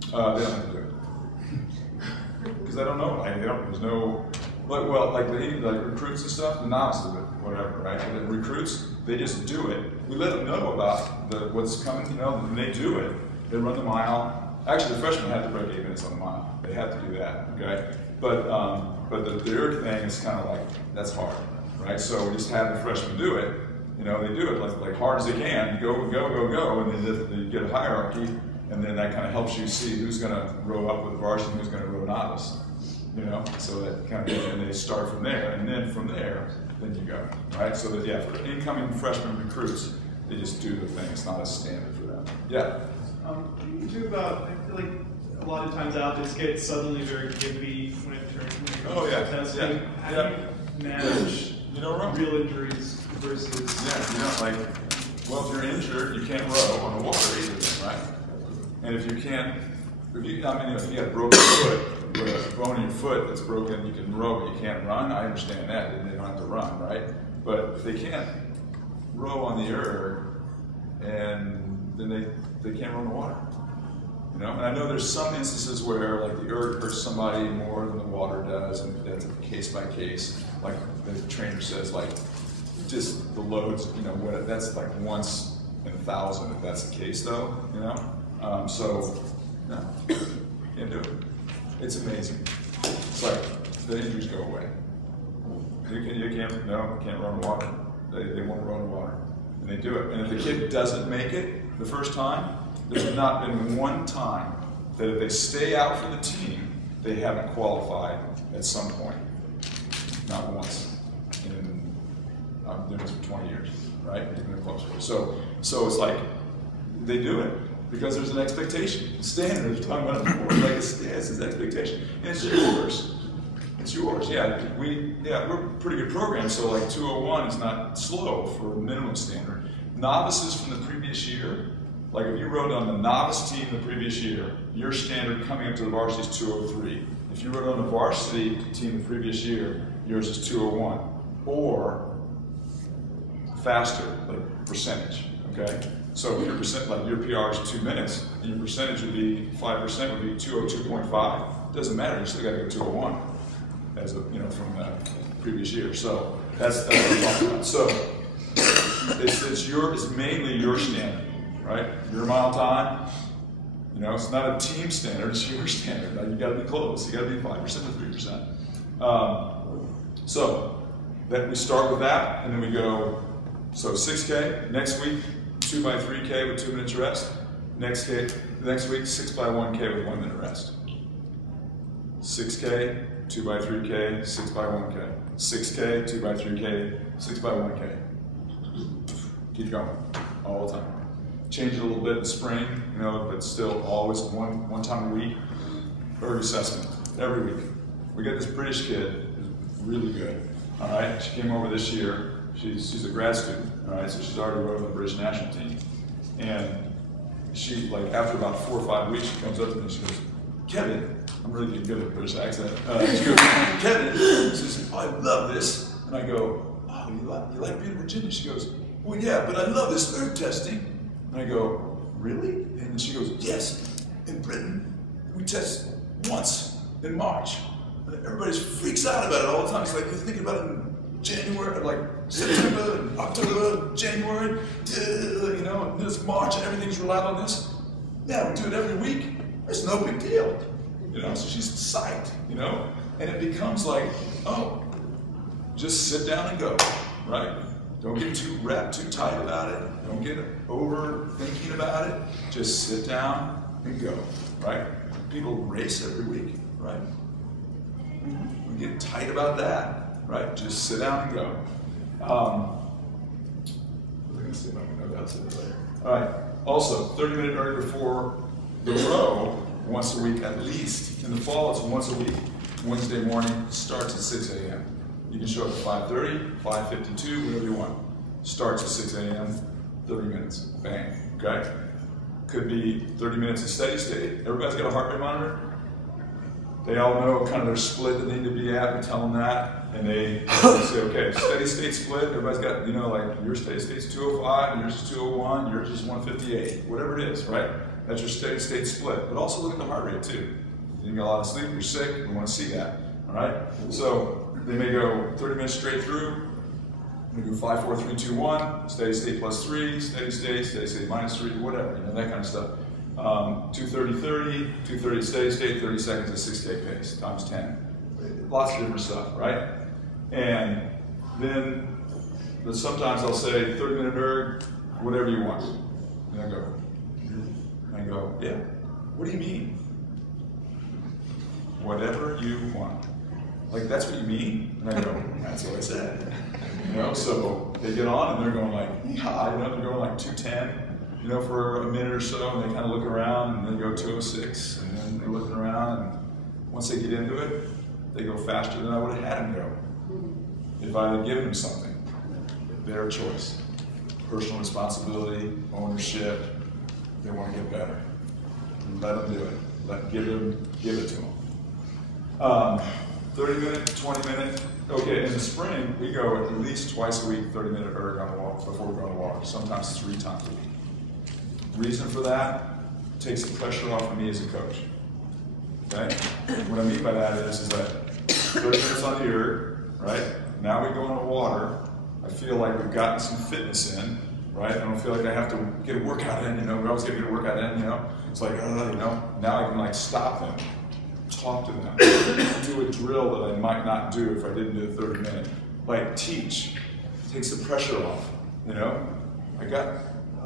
They don't have to do it. Because I don't know. There's no, like recruits and stuff, the novices do it, whatever, right? And the recruits, they just do it. We let them know about what's coming, and they do it. They run the mile. Actually, the freshmen have to break 8 minutes on the mile. They have to do that, okay? But the third thing is kind of like, that's hard, right? So we just have the freshmen do it. They do it like hard as they can. You go, and then you get a hierarchy, and then that kind of helps you see who's going to row up with varsity and who's going to row novice. So that kind of, and they start from there, and then from there, then you go, right? So that, yeah, for incoming freshman recruits, they just do the thing. It's not a standard for them. Yeah? You talk about, I feel like a lot of times athletes get suddenly very gimpy when it comes to testing. How do you manage real injuries versus... Yeah, if you're injured, you can't row on the water either, right? And if you can't, if you got a broken foot, with a bone in your foot that's broken, you can row, but you can't run. I understand that, and they don't have to run, right? But if they can't row on the erg, and then they can't run the water. And I know there's some instances where like the erg hurts somebody more than the water does, and that's case by case. Like the trainer says, like just the loads, that's like once in 1,000 if that's the case, though. So no, can't do it. It's amazing. It's like the injuries go away. You can't run the water. They won't run the water, and they do it. And if the kid doesn't make it the first time, there's not been one time that if they stay out for the team, they haven't qualified at some point. Not once. And I've been doing this for 20 years, right? Even closer. So it's like they do it because there's an expectation. Standard, we're talking about it before. Like it's an expectation, and it's yours. It's yours. Yeah, we're a pretty good program. So like 201 is not slow for minimum standard. Novices from the previous year. Like if you rode on the novice team the previous year, your standard coming up to the varsity is 203. If you rode on the varsity team the previous year, yours is 201. Or faster, like percentage, okay? So if your percent, like your PR is 2 minutes, and your percentage would be 5% would be 202.5. Doesn't matter, you still gotta go 201 as from the previous year. So that's what I'm talking about. So it's mainly your standard. Right? Your mile time, it's not a team standard, it's your standard. You gotta be close. You gotta be 5% to 3%. So then we start with that, and then we go, so 6K, next week, 2x3K with 2 minutes rest. Next week, 6x1K with 1 minute rest. 6K, 2x3K, 6x1K. 6K, 2x3K, 6x1K. Keep going, all the time. Change it a little bit in the spring, but still always one time a week. Erg assessment, every week. We got this British kid who's really good, all right? She came over this year. She's a grad student, all right? So she's already rode on the British national team. And she, like, after about 4 or 5 weeks, she comes up to me and she goes, Kevin, I'm really getting good at British accent. She goes, Kevin, she says, oh, I love this. And I go, oh, you like being in Virginia? She goes, well, yeah, but I love this erg testing. And I go, really? And then she goes, yes. In Britain, we test once in March. And everybody freaks out about it all the time. It's like they're thinking about it in January, like September, and October, January, and this March, and everything's relied on this. Yeah, we do it every week. It's no big deal. So she's psyched, and it becomes like, oh, just sit down and go, right? Don't get too tight about it. Don't get over thinking about it. Just sit down and go, right? People race every week, right? We get tight about that, right? Just sit down and go. We're going to see if I can know that's it later. All right. Also, 30-minute erg before the row once a week at least. In the fall, it's once a week. Wednesday morning starts at 6 a.m. You can show up at 5:30, 5:52, whatever you want. Starts at 6 a.m., 30 minutes. Bang. Okay? Could be 30 minutes of steady state. Everybody's got a heart rate monitor. They all know kind of their split that they need to be at. We tell them that, and they say, okay, steady state split. Everybody's got, like your steady state's 205, yours is 201, yours is 158, whatever it is, right? That's your steady state split. But also look at the heart rate too. You didn't get a lot of sleep, you're sick, we want to see that, all right? So they may go 30 minutes straight through. We do 5, 4, 3, 2, 1, steady state plus 3, steady state minus 3, whatever, that kind of stuff. 2:30, 30, 2:30 steady state, 30 seconds at 6K pace, times 10. Lots of different stuff, right? And then sometimes I'll say 30-minute erg, whatever you want. And I go, yeah, what do you mean? Whatever you want. Like, that's what you mean? And I go, that's what I said. So they get on and they're going like, yeah, they're going like 210. For a minute or so, and they kind of look around, and then go 206, and then they're looking around, and once they get into it, they go faster than I would have had them go if I had given them something. Their choice. Personal responsibility, ownership, they want to get better. Let them do it. Give it to them. 30-minute, 20-minute. Okay, in the spring, we go at least twice a week, 30-minute erg on the walk before we go on the water, sometimes 3 times a week. Reason for that, takes the pressure off of me as a coach. Okay? What I mean by that is that 30 minutes on the erg, right? Now we go on the water. I feel like we've gotten some fitness in, right? I don't feel like I have to get a workout in, we always get a workout in, It's like, now I can stop them, talk to them, do a drill that I might not do if I didn't do a 30-minute. Teach, takes the pressure off,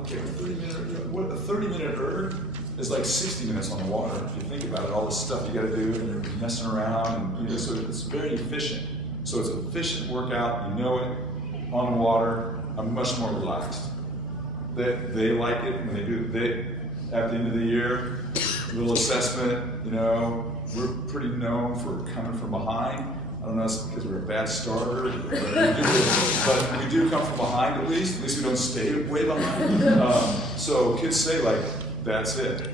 Okay, a 30-minute erg is like 60 minutes on the water. If you think about it, all the stuff you got to do, and you're messing around, and so it's very efficient. So it's an efficient workout. You know it on the water. I'm much more relaxed. They like it when they do. At the end of the year, little assessment. We're pretty known for coming from behind. I don't know if it's because we're a bad starter, but we do come from behind at least. At least we don't stay way behind. So kids say that's it.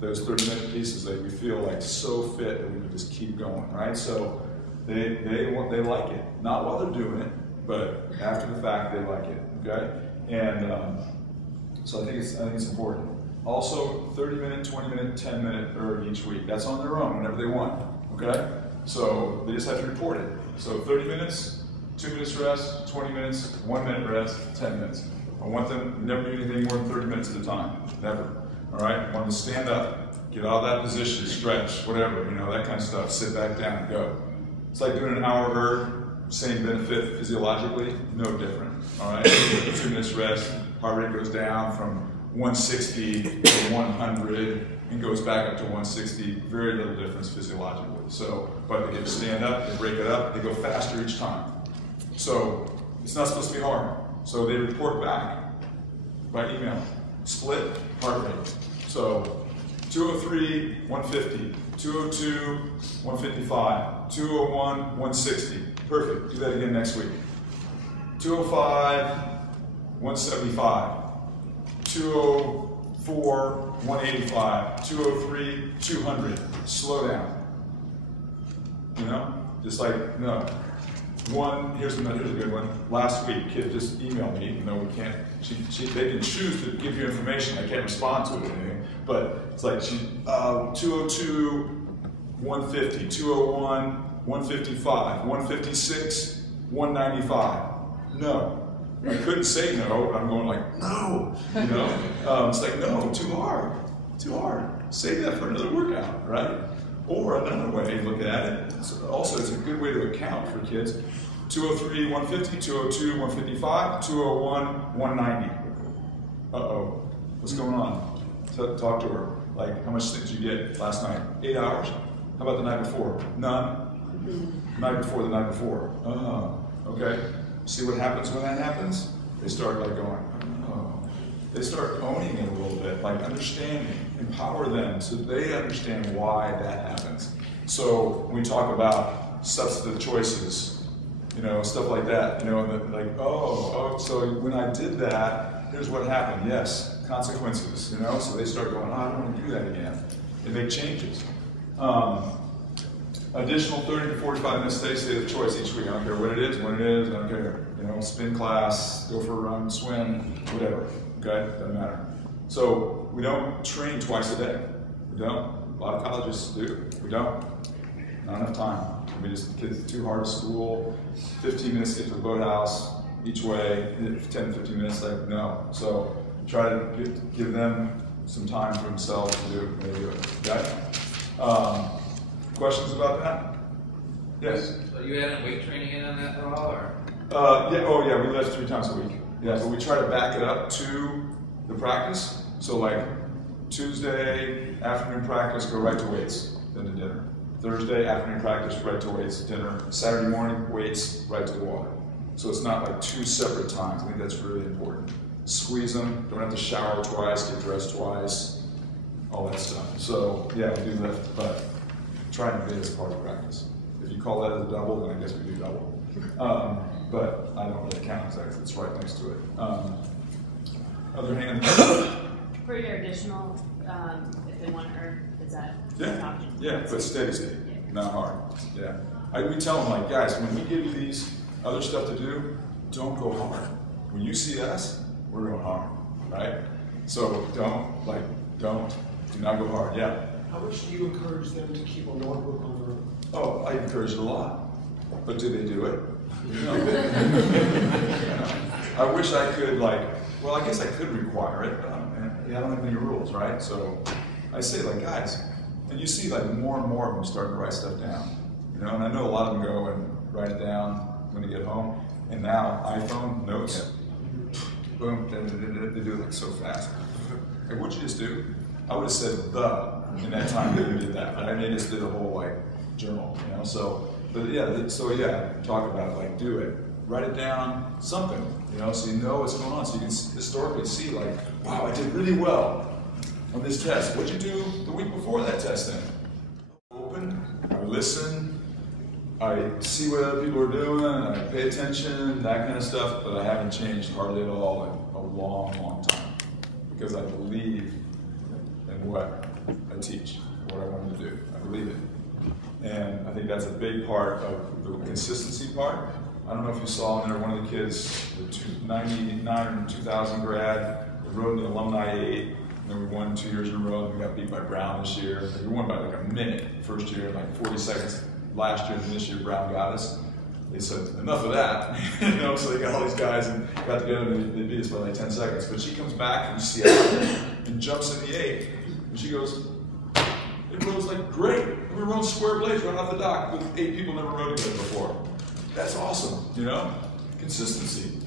Those 30-minute pieces, we feel so fit that we can just keep going, right? So they like it. Not while they're doing it, but after the fact they like it, okay? And so I think it's important. Also, 30-minute, 20-minute, 10-minute erg each week. That's on their own whenever they want, okay? So they just have to report it. So 30 minutes, 2 minutes rest, 20 minutes, 1 minute rest, 10 minutes. I want them to never do anything more than 30 minutes at a time. Never. All right? I want them to stand up, get out of that position, stretch, whatever, that kind of stuff. Sit back down and go. It's like doing an hour erg, same benefit physiologically, no different. All right? 2 minutes rest, heart rate goes down from 160 to 100 and goes back up to 160, very little difference physiologically. So, but they get to stand up, they break it up, they go faster each time. So, it's not supposed to be hard. So they report back by email. Split heart rate. So, 203, 150, 202, 155, 201, 160. Perfect, do that again next week. 205, 175, 204, 185, 203, 200. Slow down. Just no. Here's a good one. Last week, kid just emailed me, even though we can't, they can choose to give you information. I can't respond to it or anything, but it's 202, 150, 201, 155, 156, 195. No. I couldn't say no, but I'm going no, it's no, too hard. Save that for another workout, right? Or another way to look at it, it's a good way to account for kids. 203, 150, 202, 155, 201, 190. Uh-oh, what's going on? Talk to her. Like, how much did you get last night? 8 hours? How about the night before? None? Night before, the night before. Okay. See what happens when that happens? They start like going, oh. They start owning it a little bit, like understanding, empower them so they understand why that happens. So when we talk about substantive choices, you know, stuff like that, you know, like, oh, so when I did that, here's what happened. Yes, consequences, you know, so they start going, oh, I don't want to do that again. They make changes. Additional 30 to 45 minutes state of choice each week. I don't care what it is, when it is, I don't care. You know, spin class, go for a run, swim, whatever. Okay, doesn't matter. So we don't train twice a day. We don't. A lot of colleges do. We don't. Not enough time. We just, kids are too hard at school. 15 minutes to get to the boathouse each way. 10 to 15 minutes, like, no. So try to give them some time for themselves to do it. They do it. Okay? Questions about that? Yes? So you adding weight training in on that at all, or? Yeah, we lift 3 times a week. Yeah, but we try to back it up to the practice. So like Tuesday afternoon practice, go right to weights, then to dinner. Thursday afternoon practice, right to weights, dinner. Saturday morning, weights, right to the water. So it's not like 2 separate times. I think that's really important. Squeeze them, don't have to shower twice, get dressed twice, all that stuff. So yeah, we do lift, but try and do it as part of practice. If you call that a double, then I guess we do double. But I don't really count exactly, it's right next to it. Other hand? For your additional, if they want to earn, is that an option? Yeah, but steady state, not hard. Yeah. We tell them, like, guys, when we give you these other stuff to do, don't go hard. When you see us, we're going hard, right? So do not go hard, yeah. How much do you encourage them to keep a notebook over? Oh, I encourage it a lot. But do they do it? No. I wish I could, well, I guess I could require it, but I don't have any rules, right? So I say, like, guys, and you see, like, more and more of them starting to write stuff down. You know, and I know a lot of them go and write it down when they get home. And now, iPhone, notes, boom, they do it like so fast. Like, what'd you just do? I would have said the in that time that you did that. But I mean, just did a whole, like, journal, you know? So, but yeah, talk about it, like, do it. Write it down, something, you know, so you know what's going on. So you can historically see, like, wow, I did really well on this test. What'd you do the week before that test then? Open, I listen, I see what other people are doing, I pay attention, that kind of stuff, but I haven't changed hardly at all in a long, long time. Because I believe in what I teach, what I want to do. I believe it. And I think that's a big part of the consistency part. I don't know if you saw in there, one of the kids, the 99 and 2000 grad, we rode in the Alumni 8, and then we won 2 years in a row, and we got beat by Brown this year. We won by like a minute first year, like 40 seconds last year, and this year Brown got us. They said, enough of that, you know, so they got all these guys and got together and they beat us by like 10 seconds. But she comes back from Seattle and jumps in the 8, and she goes, it rose like great. We were rowing square blades right off the dock with 8 people never rowed together before. That's awesome, you know? Consistency.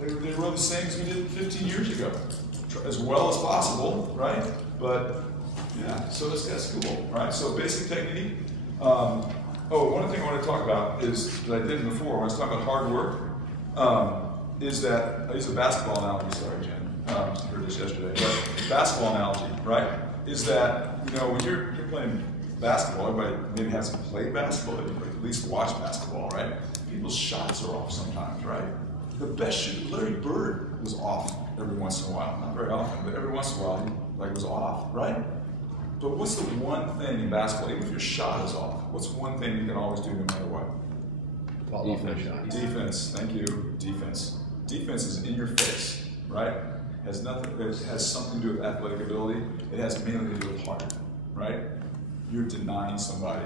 They rowed the same as we did 15 years ago. As well as possible, right? But yeah, so that's cool, right? So basic technique. One thing I want to talk about is, that I didn't before, when I was talking about hard work, is that, I use a basketball analogy, sorry Jen, I heard this yesterday, but basketball analogy, right? Is that, you know, when you're playing basketball, everybody maybe hasn't played basketball, but at least watch basketball, right? People's shots are off sometimes, right? The best shooter, Larry Bird, was off every once in a while. Not very often, but every once in a while he was off, right? But what's the one thing in basketball, even if your shot is off, what's one thing you can always do no matter what? Defense. Defense, thank you, defense. Defense is in your face, right? It has something to do with athletic ability. It has mainly to do with heart, right? You're denying somebody.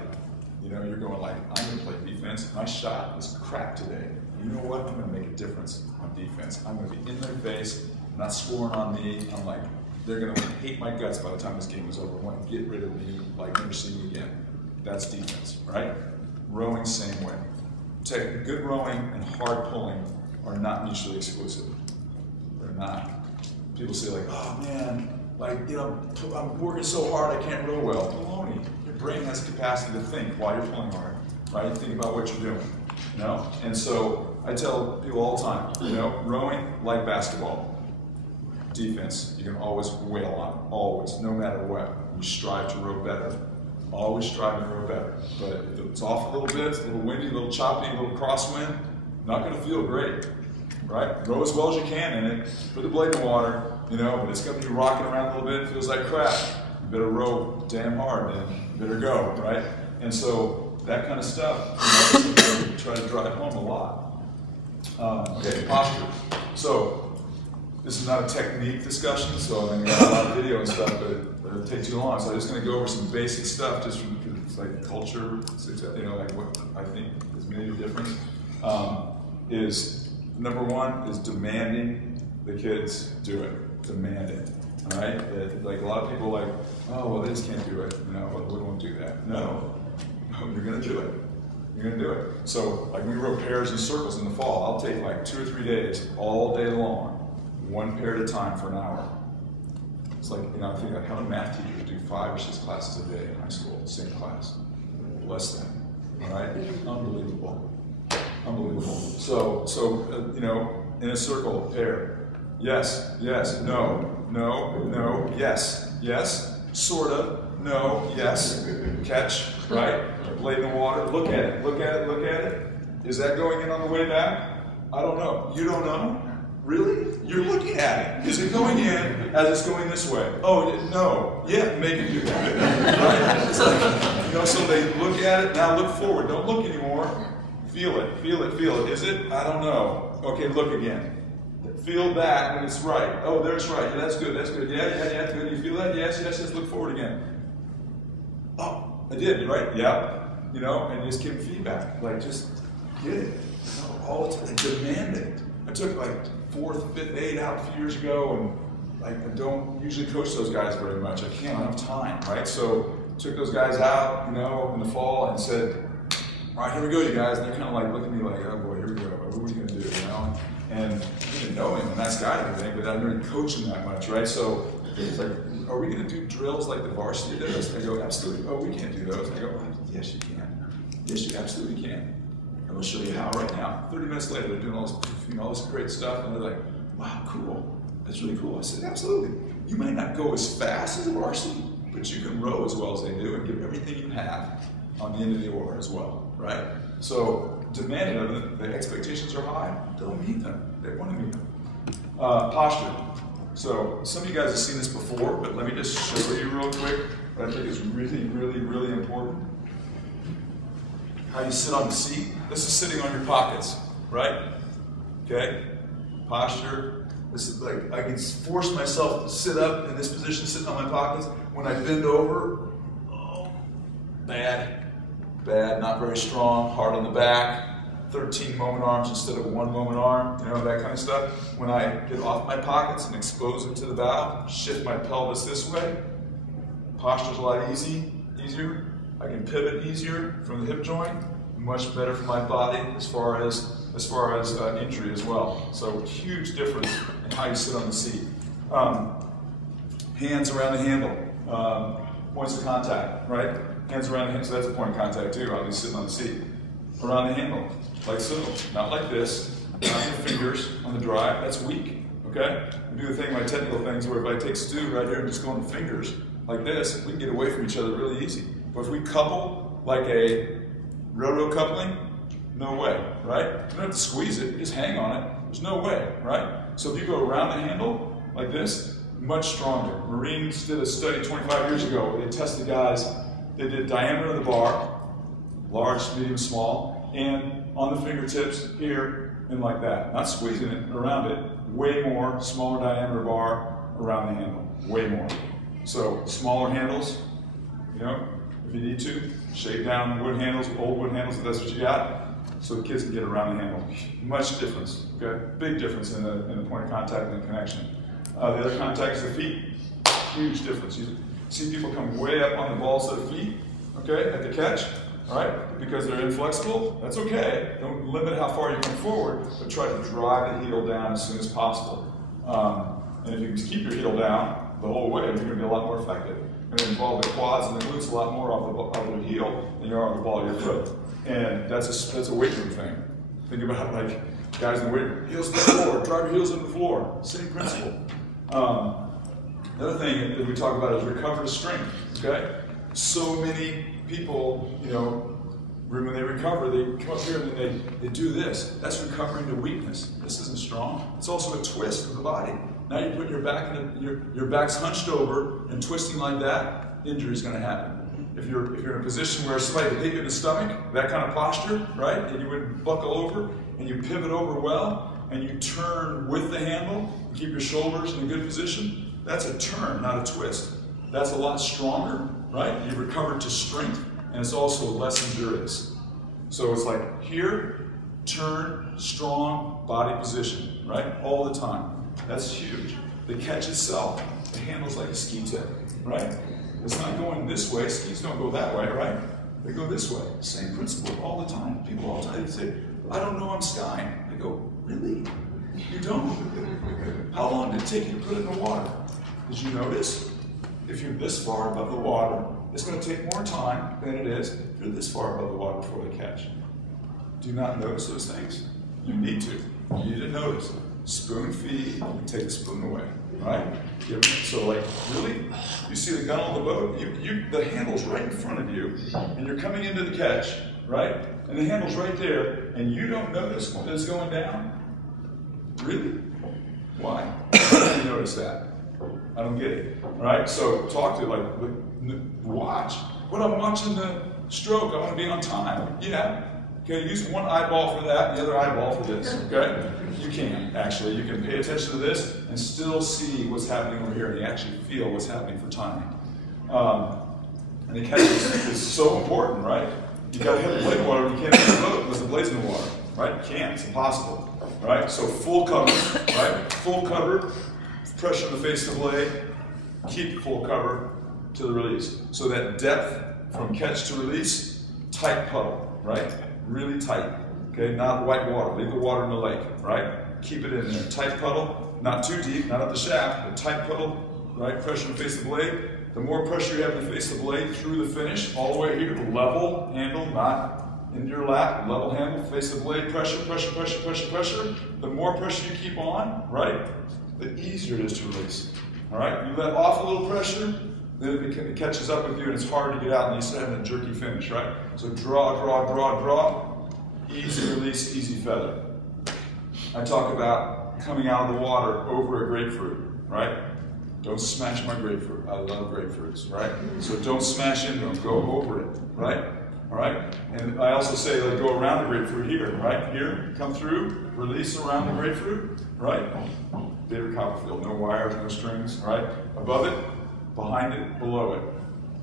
You know, you're going like, I'm gonna play defense. My shot is crap today. You know what? I'm gonna make a difference on defense. I'm gonna be in their face, not scoring on me. I'm like, they're gonna hate my guts by the time this game is over. Want to get rid of me, like never see me again. That's defense, right? Rowing, same way. good rowing and hard pulling are not mutually exclusive. They're not. People say like, oh man, like, you know, I'm working so hard I can't row well. Baloney. Your brain has the capacity to think while you're pulling hard, right? You think about what you're doing, you know? And so I tell people all the time, you know, rowing like basketball. Defense, you can always wail on, always, no matter what. You strive to row better. Always strive to row better. But if it's off a little bit, it's a little windy, a little choppy, a little crosswind, not going to feel great, right? Row as well as you can in it. Put the blade in the water, you know, but it's going to be rocking around a little bit. It feels like crap. You better row damn hard, man. You better go, right? And so that kind of stuff, you know, we try to drive home a lot. Okay, posture. So this is not a technique discussion, so I mean, got a lot of video and stuff, but it'll take too long. So I'm just going to go over some basic stuff, just from it's like culture, you know, like what I think is maybe different. Is number one is demanding the kids do it, demand it. All right, like a lot of people like, oh well, they just can't do it. No, we won't do that. No, you're going to do it. You're going to do it. So like we row pairs and circles in the fall. I'll take like 2 or 3 days, all day long. One pair at a time for an hour. It's like, you know, I think like how many math teachers do 5 or 6 classes a day in high school, same class? Bless them, all right? Unbelievable, unbelievable. So you know, in a circle, pair. Yes, yes, no, no, no, yes, yes, sort of, no, yes, catch, right? Blade in the water, look at it, look at it, look at it. Is that going in on the way back? I don't know. You don't know? Really? You're looking at it. Is it going in as it's going this way? Oh, no. Yeah, make it do that. Right? It's like, you know, so they look at it, now look forward. Don't look anymore. Feel it, feel it, feel it. Is it? I don't know. Okay, look again. Feel that when it's right. Oh, there's right. Yeah, that's good, that's good. Yeah, yeah, yeah, good. You feel that? Yes, yes, yes. Look forward again. Oh, I did, right? Yeah. You know, and just give feedback. Like, just get it. You know, all the time. Demand it. I took like 4th, 5th aid out a few years ago, and like I don't usually coach those guys very much. I can't, I don't have time, right? So took those guys out, you know, in the fall and said, all right, here we go, you guys. And they're kind of like looking at me like, oh boy, here we go. What are we going to do, you know? And I didn't know him, a nice guy and everything, but I didn't really coach him that much, right? So it's like, are we going to do drills like the varsity does? And I go, absolutely. Oh, we can't do those. And I go, yes, you can. Yes, you absolutely can. I'll show you how right now. 30 minutes later, they're doing all this, you know, all this great stuff, and they're like, wow, cool. That's really cool. I said, absolutely. You may not go as fast as a varsity, but you can row as well as they do and give everything you have on the end of the oar as well, right? So demanding of them, the expectations are high. Don't meet them. They want to meet them. Posture. So some of you guys have seen this before, but let me just show you real quick what I think is really, really, really important. How you sit on the seat. This is sitting on your pockets, right? Okay? Posture. This is like, I can force myself to sit up in this position, sitting on my pockets. When I bend over, oh, bad. Bad, not very strong, hard on the back. 13 moment arms instead of 1 moment arm, you know, that kind of stuff. When I get off my pockets and expose them to the bow, shift my pelvis this way, posture's a lot easier. I can pivot easier from the hip joint, much better for my body as far as injury as well. So huge difference in how you sit on the seat. Hands around the handle, points of contact, right? Hands around the handle, so that's a point of contact too, obviously sitting on the seat. Around the handle, like so, not like this, not the fingers on the drive, that's weak, okay? We do the thing, my technical things, where if I take Stu right here and just go on the fingers, like this, we can get away from each other really easy. But if we couple like a railroad coupling, no way, right? You don't have to squeeze it, you just hang on it, there's no way, right? So if you go around the handle, like this, much stronger. Marines did a study 25 years ago where they tested guys, they did diameter of the bar, large, medium, small, and on the fingertips here and like that. Not squeezing it, around it. Way more, smaller diameter bar around the handle. Way more. So smaller handles, you know, if you need to, shake down wood handles, old wood handles if that's what you got, so the kids can get around the handle. Much difference, okay? Big difference in the point of contact and the connection. The other contact is the feet. Huge difference. You see people come way up on the balls of the feet, okay, at the catch. all right? Because they're inflexible, that's okay. Don't limit how far you come forward, but try to drive the heel down as soon as possible. And if you can keep your heel down the whole way, you're going to be a lot more effective. You're going to involve the quads and the glutes a lot more off the heel than you are on the ball of your foot. And that's a weight room thing. Think about like guys in the weight room, heels to the floor, drive your heels into the floor. Same principle. The other thing that we talk about is recover to strength, okay? So many people, you know, when they recover, they come up here and then they do this. That's recovering to weakness. This isn't strong. It's also a twist of the body. Now you put your back in your back's hunched over and twisting like that, injury's going to happen. If you're in a position where somebody could hit you in the stomach, that kind of posture, right? And you would buckle over and you pivot over well and you turn with the handle, keep your shoulders in a good position. That's a turn, not a twist. That's a lot stronger, right? You've recovered to strength, and it's also less endurance. So it's like here, turn, strong, body position, right? All the time. That's huge. The catch itself, the handle's like a ski tip, right? It's not going this way. Skis don't go that way, right? They go this way. Same principle all the time. People all the time say, I don't know I'm skying. I go, really? You don't? How long did it take you to put it in the water? Did you notice? If you're this far above the water, it's going to take more time than it is if you're this far above the water before the catch. Do you not notice those things? You need to. You need to notice. Spoon feed, you take the spoon away, right? So like, really? You see the gun on the boat? The handle's right in front of you, and you're coming into the catch, right? And the handle's right there, and you don't notice that it's going down? Really? Why? Why don't you notice that? I don't get it. All right? So talk to watch. What I'm watching the stroke, I want to be on time. Yeah. Okay, use one eyeball for that, the other eyeball for this. Okay? You can, actually. You can pay attention to this and still see what's happening over here, and you actually feel what's happening for timing. And the catch is so important, right? You got to hit the blade in water, you can't hit the boat because the blade's in the water. Right? You can't, it's impossible. Right? So full cover, right? Full cover, pressure on the face of the blade, keep full cover to the release. So that depth from catch to release, tight puddle, right? Really tight, okay? Not white water, leave the water in the lake, right? Keep it in there, tight puddle, not too deep, not at the shaft, but tight puddle, right? Pressure on the face of the blade. The more pressure you have in the face of the blade through the finish, all the way here, level handle, not into your lap, level handle, face of the blade, pressure, pressure, pressure, pressure, pressure. The more pressure you keep on, right, the easier it is to release. All right, you let off a little pressure, then it catches up with you, and it's hard to get out, and you start having a jerky finish, right? So draw, draw, draw, draw. Easy release, easy feather. I talk about coming out of the water over a grapefruit, right? Don't smash my grapefruit. I love grapefruits, right? So don't smash into them. Go over it, right? All right? And I also say, like, go around the grapefruit here, right? Here, come through, release around the grapefruit, right? David Copperfield, no wires, no strings, all right? Above it, behind it, below it,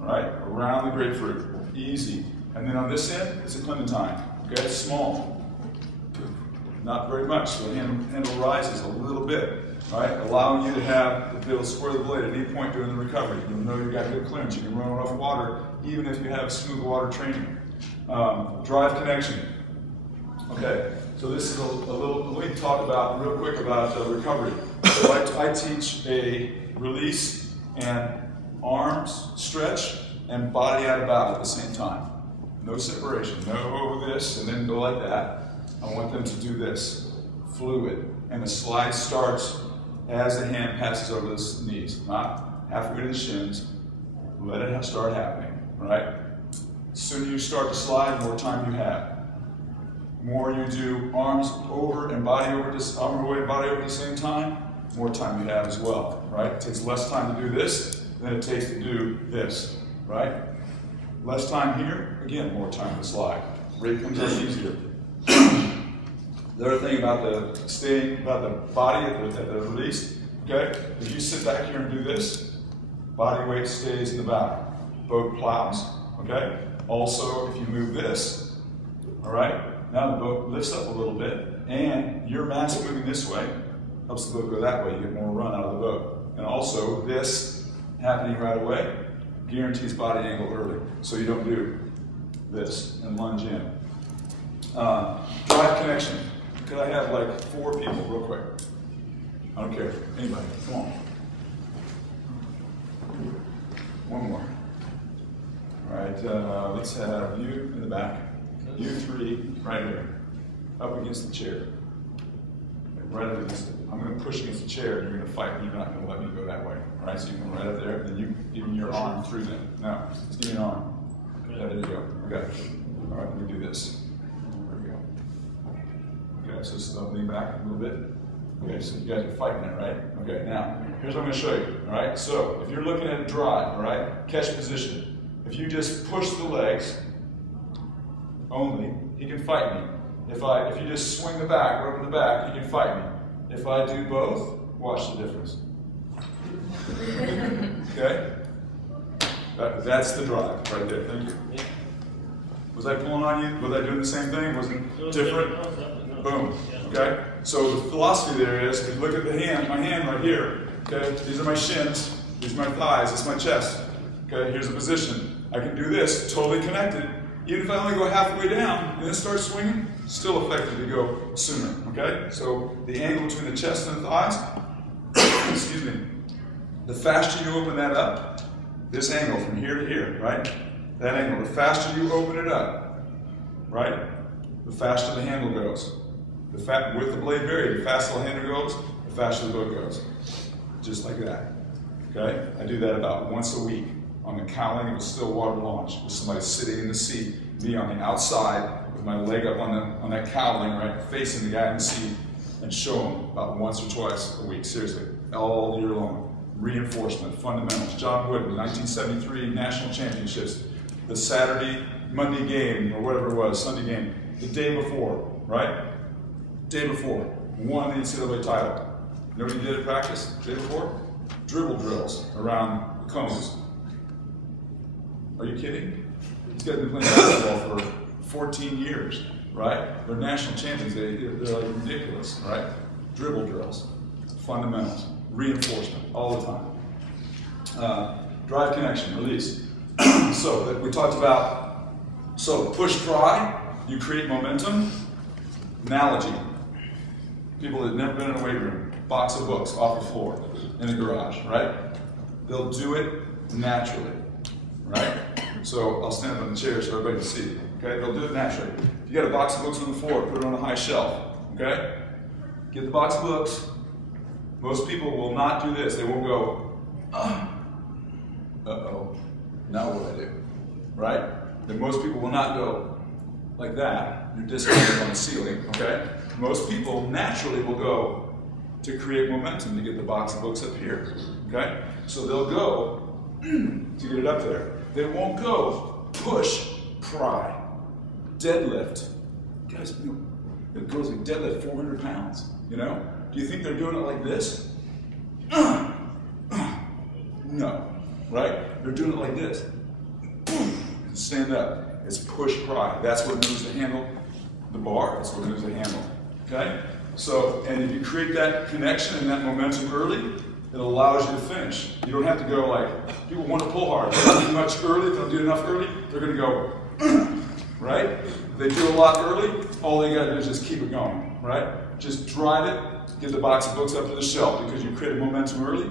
all right? Around the grapefruit, easy. And then on this end, it's a clementine, okay? It's small. Not very much, so the handle rises a little bit, all right? Allowing you to be able to square the blade at any point during the recovery. You'll know you've got good clearance. You can run off water, even if you have smooth water training. Drive connection. Okay, so this is a little, let me talk about, real quick, about recovery. So I teach a release and arms stretch and body out of bow at the same time. No separation, no this, and then go like that. I want them to do this, fluid. And the slide starts as the hand passes over the knees, not halfway to the shins. Let it start happening, right? The sooner you start to slide, the more time you have. The more you do arms over and body over, arm away, body over at the same time, more time you have as well, right? It takes less time to do this than it takes to do this, right? Less time here, again, more time to slide. Rate comes up easier. The other thing about the body at the release, okay? If you sit back here and do this, body weight stays in the bow. Boat plows, okay? Also, if you move this, all right? Now the boat lifts up a little bit, and your mass moving this way helps the boat go that way. You get more run out of the boat. And also, this happening right away guarantees body angle early, so you don't do this and lunge in. Drive connection. Could I have like 4 people real quick? I don't care. Anybody, come on. One more. All right, let's have you in the back. You 3 right here. Up against the chair. Right up against it. I'm going to push against the chair and you're going to fight and you're not going to let me go that way. All right, so you come right up there and then you give me your arm through them. No, just give me an arm. Yeah, there you go. Okay. All right, let me do this. There we go. Okay, so just lean back a little bit. Okay, so you guys are fighting it, right? Okay, now, here's what I'm going to show you. All right, so if you're looking at a drive, all right, catch position. If you just push the legs only, he can fight me. If you just swing the back, rub the back, he can fight me. If I do both, watch the difference. Okay? That's the drive right there. Thank you. Was I pulling on you? Was I doing the same thing? Was it different? Boom. Okay? So the philosophy there is, if you look at the hand, my hand right here, okay? These are my shins, these are my thighs, this is my chest. Okay, here's the position. I can do this, totally connected. Even if I only go halfway down and then start swinging, still effective to go sooner. Okay? So the angle between the chest and the thighs, excuse me, the faster you open that up, this angle from here to here, right? That angle, the faster you open it up, right? The faster the handle goes. With the blade buried, the faster the handle goes, the faster the boat goes. Just like that. Okay? I do that about once a week on the cowling of a still water launch with somebody sitting in the seat, me on the outside with my leg up on that cowling, right, facing the guy in the seat, and show him about once or twice a week, seriously, all year long. Reinforcement, fundamentals. John Wood, 1973 National Championships, the Monday game, or whatever it was, Sunday game, the day before, right? Day before, won the NCAA title. You know what he did at practice the day before? Dribble drills around the cones. Are you kidding? These guys have been playing basketball for 14 years, right? They're national champions. They're like ridiculous, right? Dribble drills, fundamentals, reinforcement, all the time. Drive connection, release. So we talked about, push, pry, you create momentum. Analogy. People that have never been in a weight room, box of books off the floor in the garage, right? They'll do it naturally, right? So I'll stand up on the chair so everybody can see. Okay, they'll do it naturally. If you got a box of books on the floor, put it on a high shelf. Okay, get the box of books. Most people will not do this. They won't go, uh-oh, now what do I do? Right? And most people will not go like that. You're disconnected on the ceiling. Okay. Most people naturally will go to create momentum to get the box of books up here. Okay? So they'll go to get it up there. They won't go push, pry, deadlift. Guys, it goes like deadlift 400 pounds. You know? Do you think they're doing it like this? No. Right? They're doing it like this. Stand up. It's push, pry. That's what moves the handle. The bar, that's what moves the handle. Okay? So, and if you create that connection and that momentum early, it allows you to finish. You don't have to go like, people want to pull hard. They don't do much early. If they don't do enough early, they're going to go, right? If they do a lot early, all they got to do is just keep it going, right? Just drive it, get the box of books up to the shelf because you created momentum early,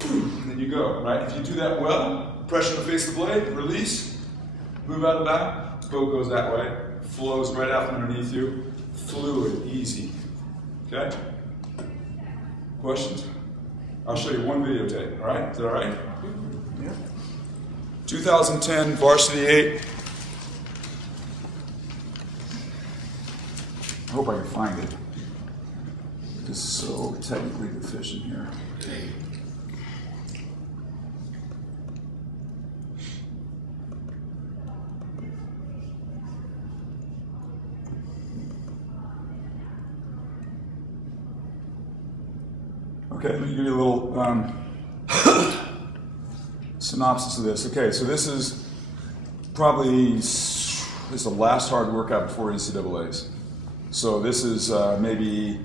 and then you go, right? If you do that well, pressure to face the blade, release, move out of the back, boat goes that way, flows right out from underneath you, fluid, easy. Okay? Questions? I'll show you one videotape, all right? Is that all right? Yeah. 2010 Varsity 8. I hope I can find it. It's so technically deficient here. Okay, let me give you a little synopsis of this. Okay, so this is probably the last hard workout before NCAAs. So this is maybe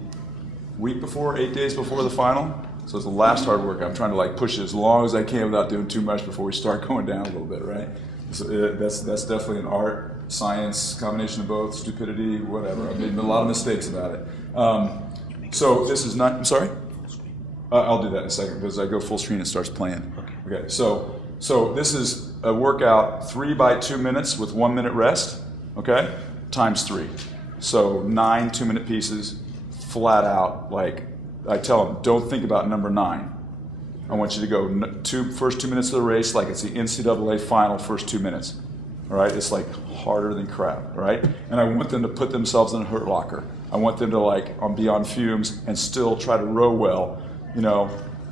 a week before, 8 days before the final. So it's the last hard workout. I'm trying to like push it as long as I can without doing too much before we start going down a little bit, right? So that's definitely an art, science, combination of both, stupidity, whatever. I made a lot of mistakes about it. So this is not, I'm sorry? I'll do that in a second because I go full screen and it starts playing. Okay, so this is a workout 3 by 2 minutes with 1 minute rest, okay? Times 3. So 9 2-minute pieces, flat out. Like I tell them, don't think about number 9. I want you to go first 2 minutes of the race like it's the NCAA final first 2 minutes. All right, it's like harder than crap, right? And I want them to put themselves in a hurt locker. I want them to be on fumes and still try to row well,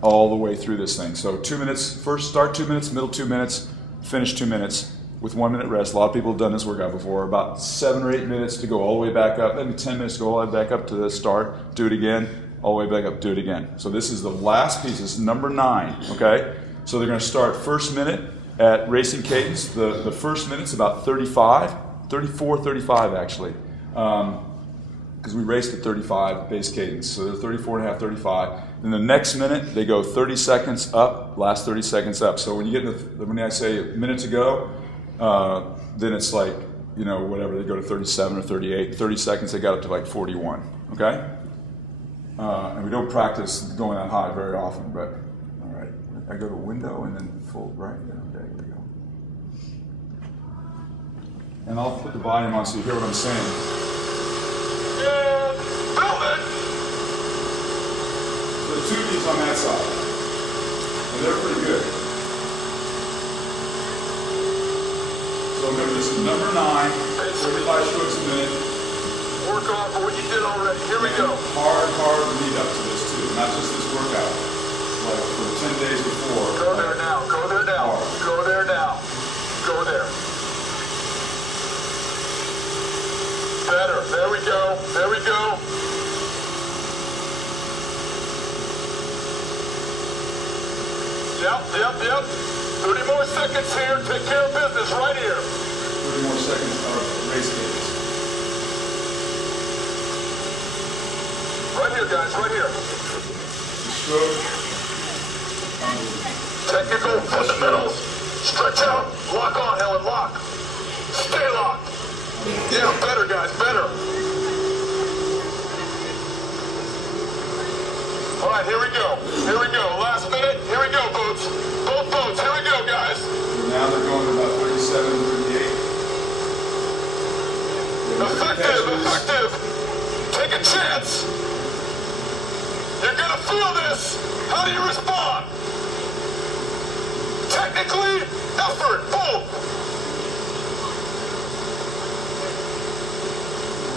all the way through this thing. So 2 minutes, first start 2 minutes, middle 2 minutes, finish 2 minutes with 1 minute rest. A lot of people have done this workout before. About 7 or 8 minutes to go all the way back up, maybe 10 minutes to go all the way back up to the start, do it again, all the way back up, do it again. So this is the last piece, this is number 9, okay? So they're gonna start first minute at racing cadence. The first minute's about 34, 35 actually. Because we raced at 35 base cadence. So they're 34 and a half, 35. Then the next minute, they go 30 seconds up, last 30 seconds up. So when you get when I say a minute to go, then it's like, whatever, they go to 37 or 38. 30 seconds, they got up to like 41, okay? And we don't practice going that high very often, but all right. I go to window and then full, right? Yeah, okay, here we go. And I'll put the volume on so you hear what I'm saying. Yeah, build it! So the 2 beats on that side. And they're pretty good. So remember, this is number 9, 35 strokes a minute. Work off of what you did already. Here we go. Hard lead up to this too, not just this workout. Like for 10 days before. Go there now. Go there now. Hard. Go there now. Go there. Better. There we go. There we go. Yep. 30 more seconds here. Take care of business right here. 30 more seconds of race cadence. Right here, guys, right here. Stroke. Technical fundamentals. Stretch out. Lock on, Helen, lock. Stay locked. Yeah, better, guys, better. All right, here we go. Here we go. Last minute. Here we go, boats. Both boats. Here we go, guys. Now they're going to about 37, 38. Effective. Take a chance. You're gonna feel this. How do you respond? Technically, effort, boom.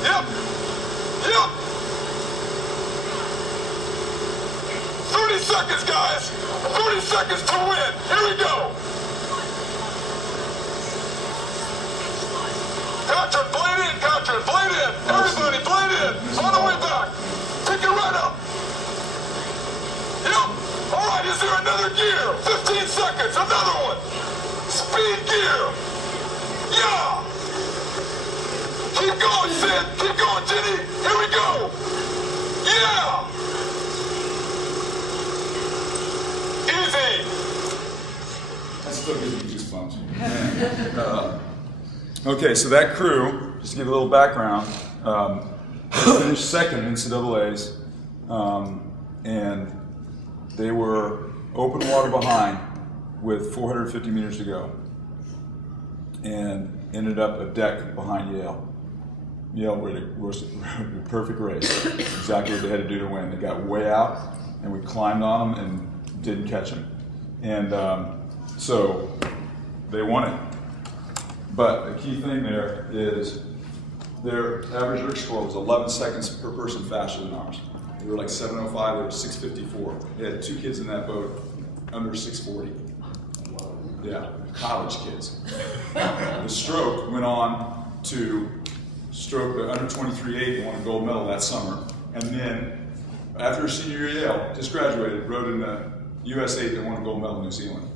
Yep. 30 seconds, guys. 30 seconds to win. Here we go. Contract, blade in, contract, blade in. Everybody, blade in. On the way back. Take it right up. Yep. All right, is there another gear? 15 seconds, another one. Speed gear. Yeah. Keep going, Sid. Keep going, Jenny. Here we go. Yeah. Easy. That still gives me goosebumps. Okay, so that crew, just to give a little background, finished second in NCAAs, and they were open water behind with 450 meters to go, and ended up a deck behind Yale. Yale was a perfect race, exactly what they had to do to win. They got way out, and we climbed on them and didn't catch them. And so they won it. But the key thing there is their average Erg score was 11 seconds per person faster than ours. They were like 7:05, they were 6:54. They had 2 kids in that boat under 6:40. Yeah, college kids. The stroke went on to stroke the under 23.8 and won a gold medal that summer. And then after her senior year at Yale, just graduated, rode in the US 8 and won a gold medal in New Zealand.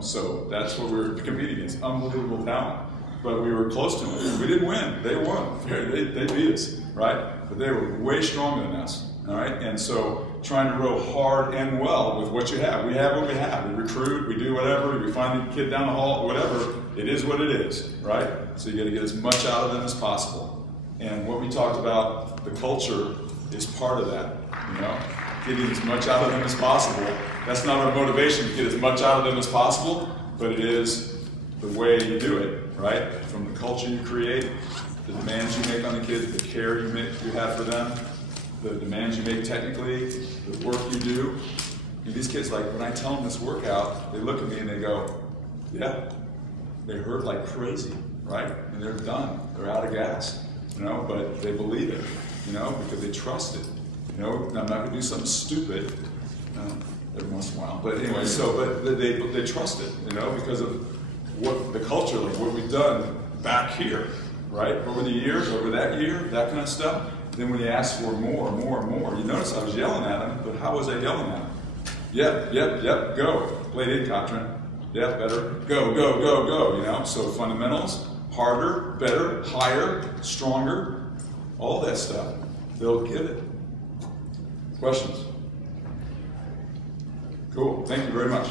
So that's what we were competing against. Unbelievable talent. But we were close to them. We didn't win. They won. They beat us, right? But they were way stronger than us. All right, and so trying to row hard and well with what you have. We have what we have. We recruit, we do whatever, we find a kid down the hall, whatever. It is what it is, right? So you got to get as much out of them as possible. And what we talked about, the culture is part of that, you know? Getting as much out of them as possible. That's not our motivation to get as much out of them as possible, but it is the way you do it, right? From the culture you create, the demands you make on the kids, the care you have for them, the demands you make technically, the work you do. And these kids, like, when I tell them this workout, they look at me and they go, yeah, they hurt like crazy, right? And they're done, they're out of gas, you know, but they believe it, you know, because they trust it. You know, I'm not going to do something stupid every once in a while. But anyway, but they trust it, you know, because of what the culture, like what we've done back here, right? Over the years, over that year, that kind of stuff. Then when you ask for more and more and more, you notice I was yelling at him, but how was I yelling at him? Yep, go. Blade in, Katrin. Yep, better. Go, you know? So fundamentals, harder, better, higher, stronger, all that stuff. They'll get it. Questions? Cool. Thank you very much.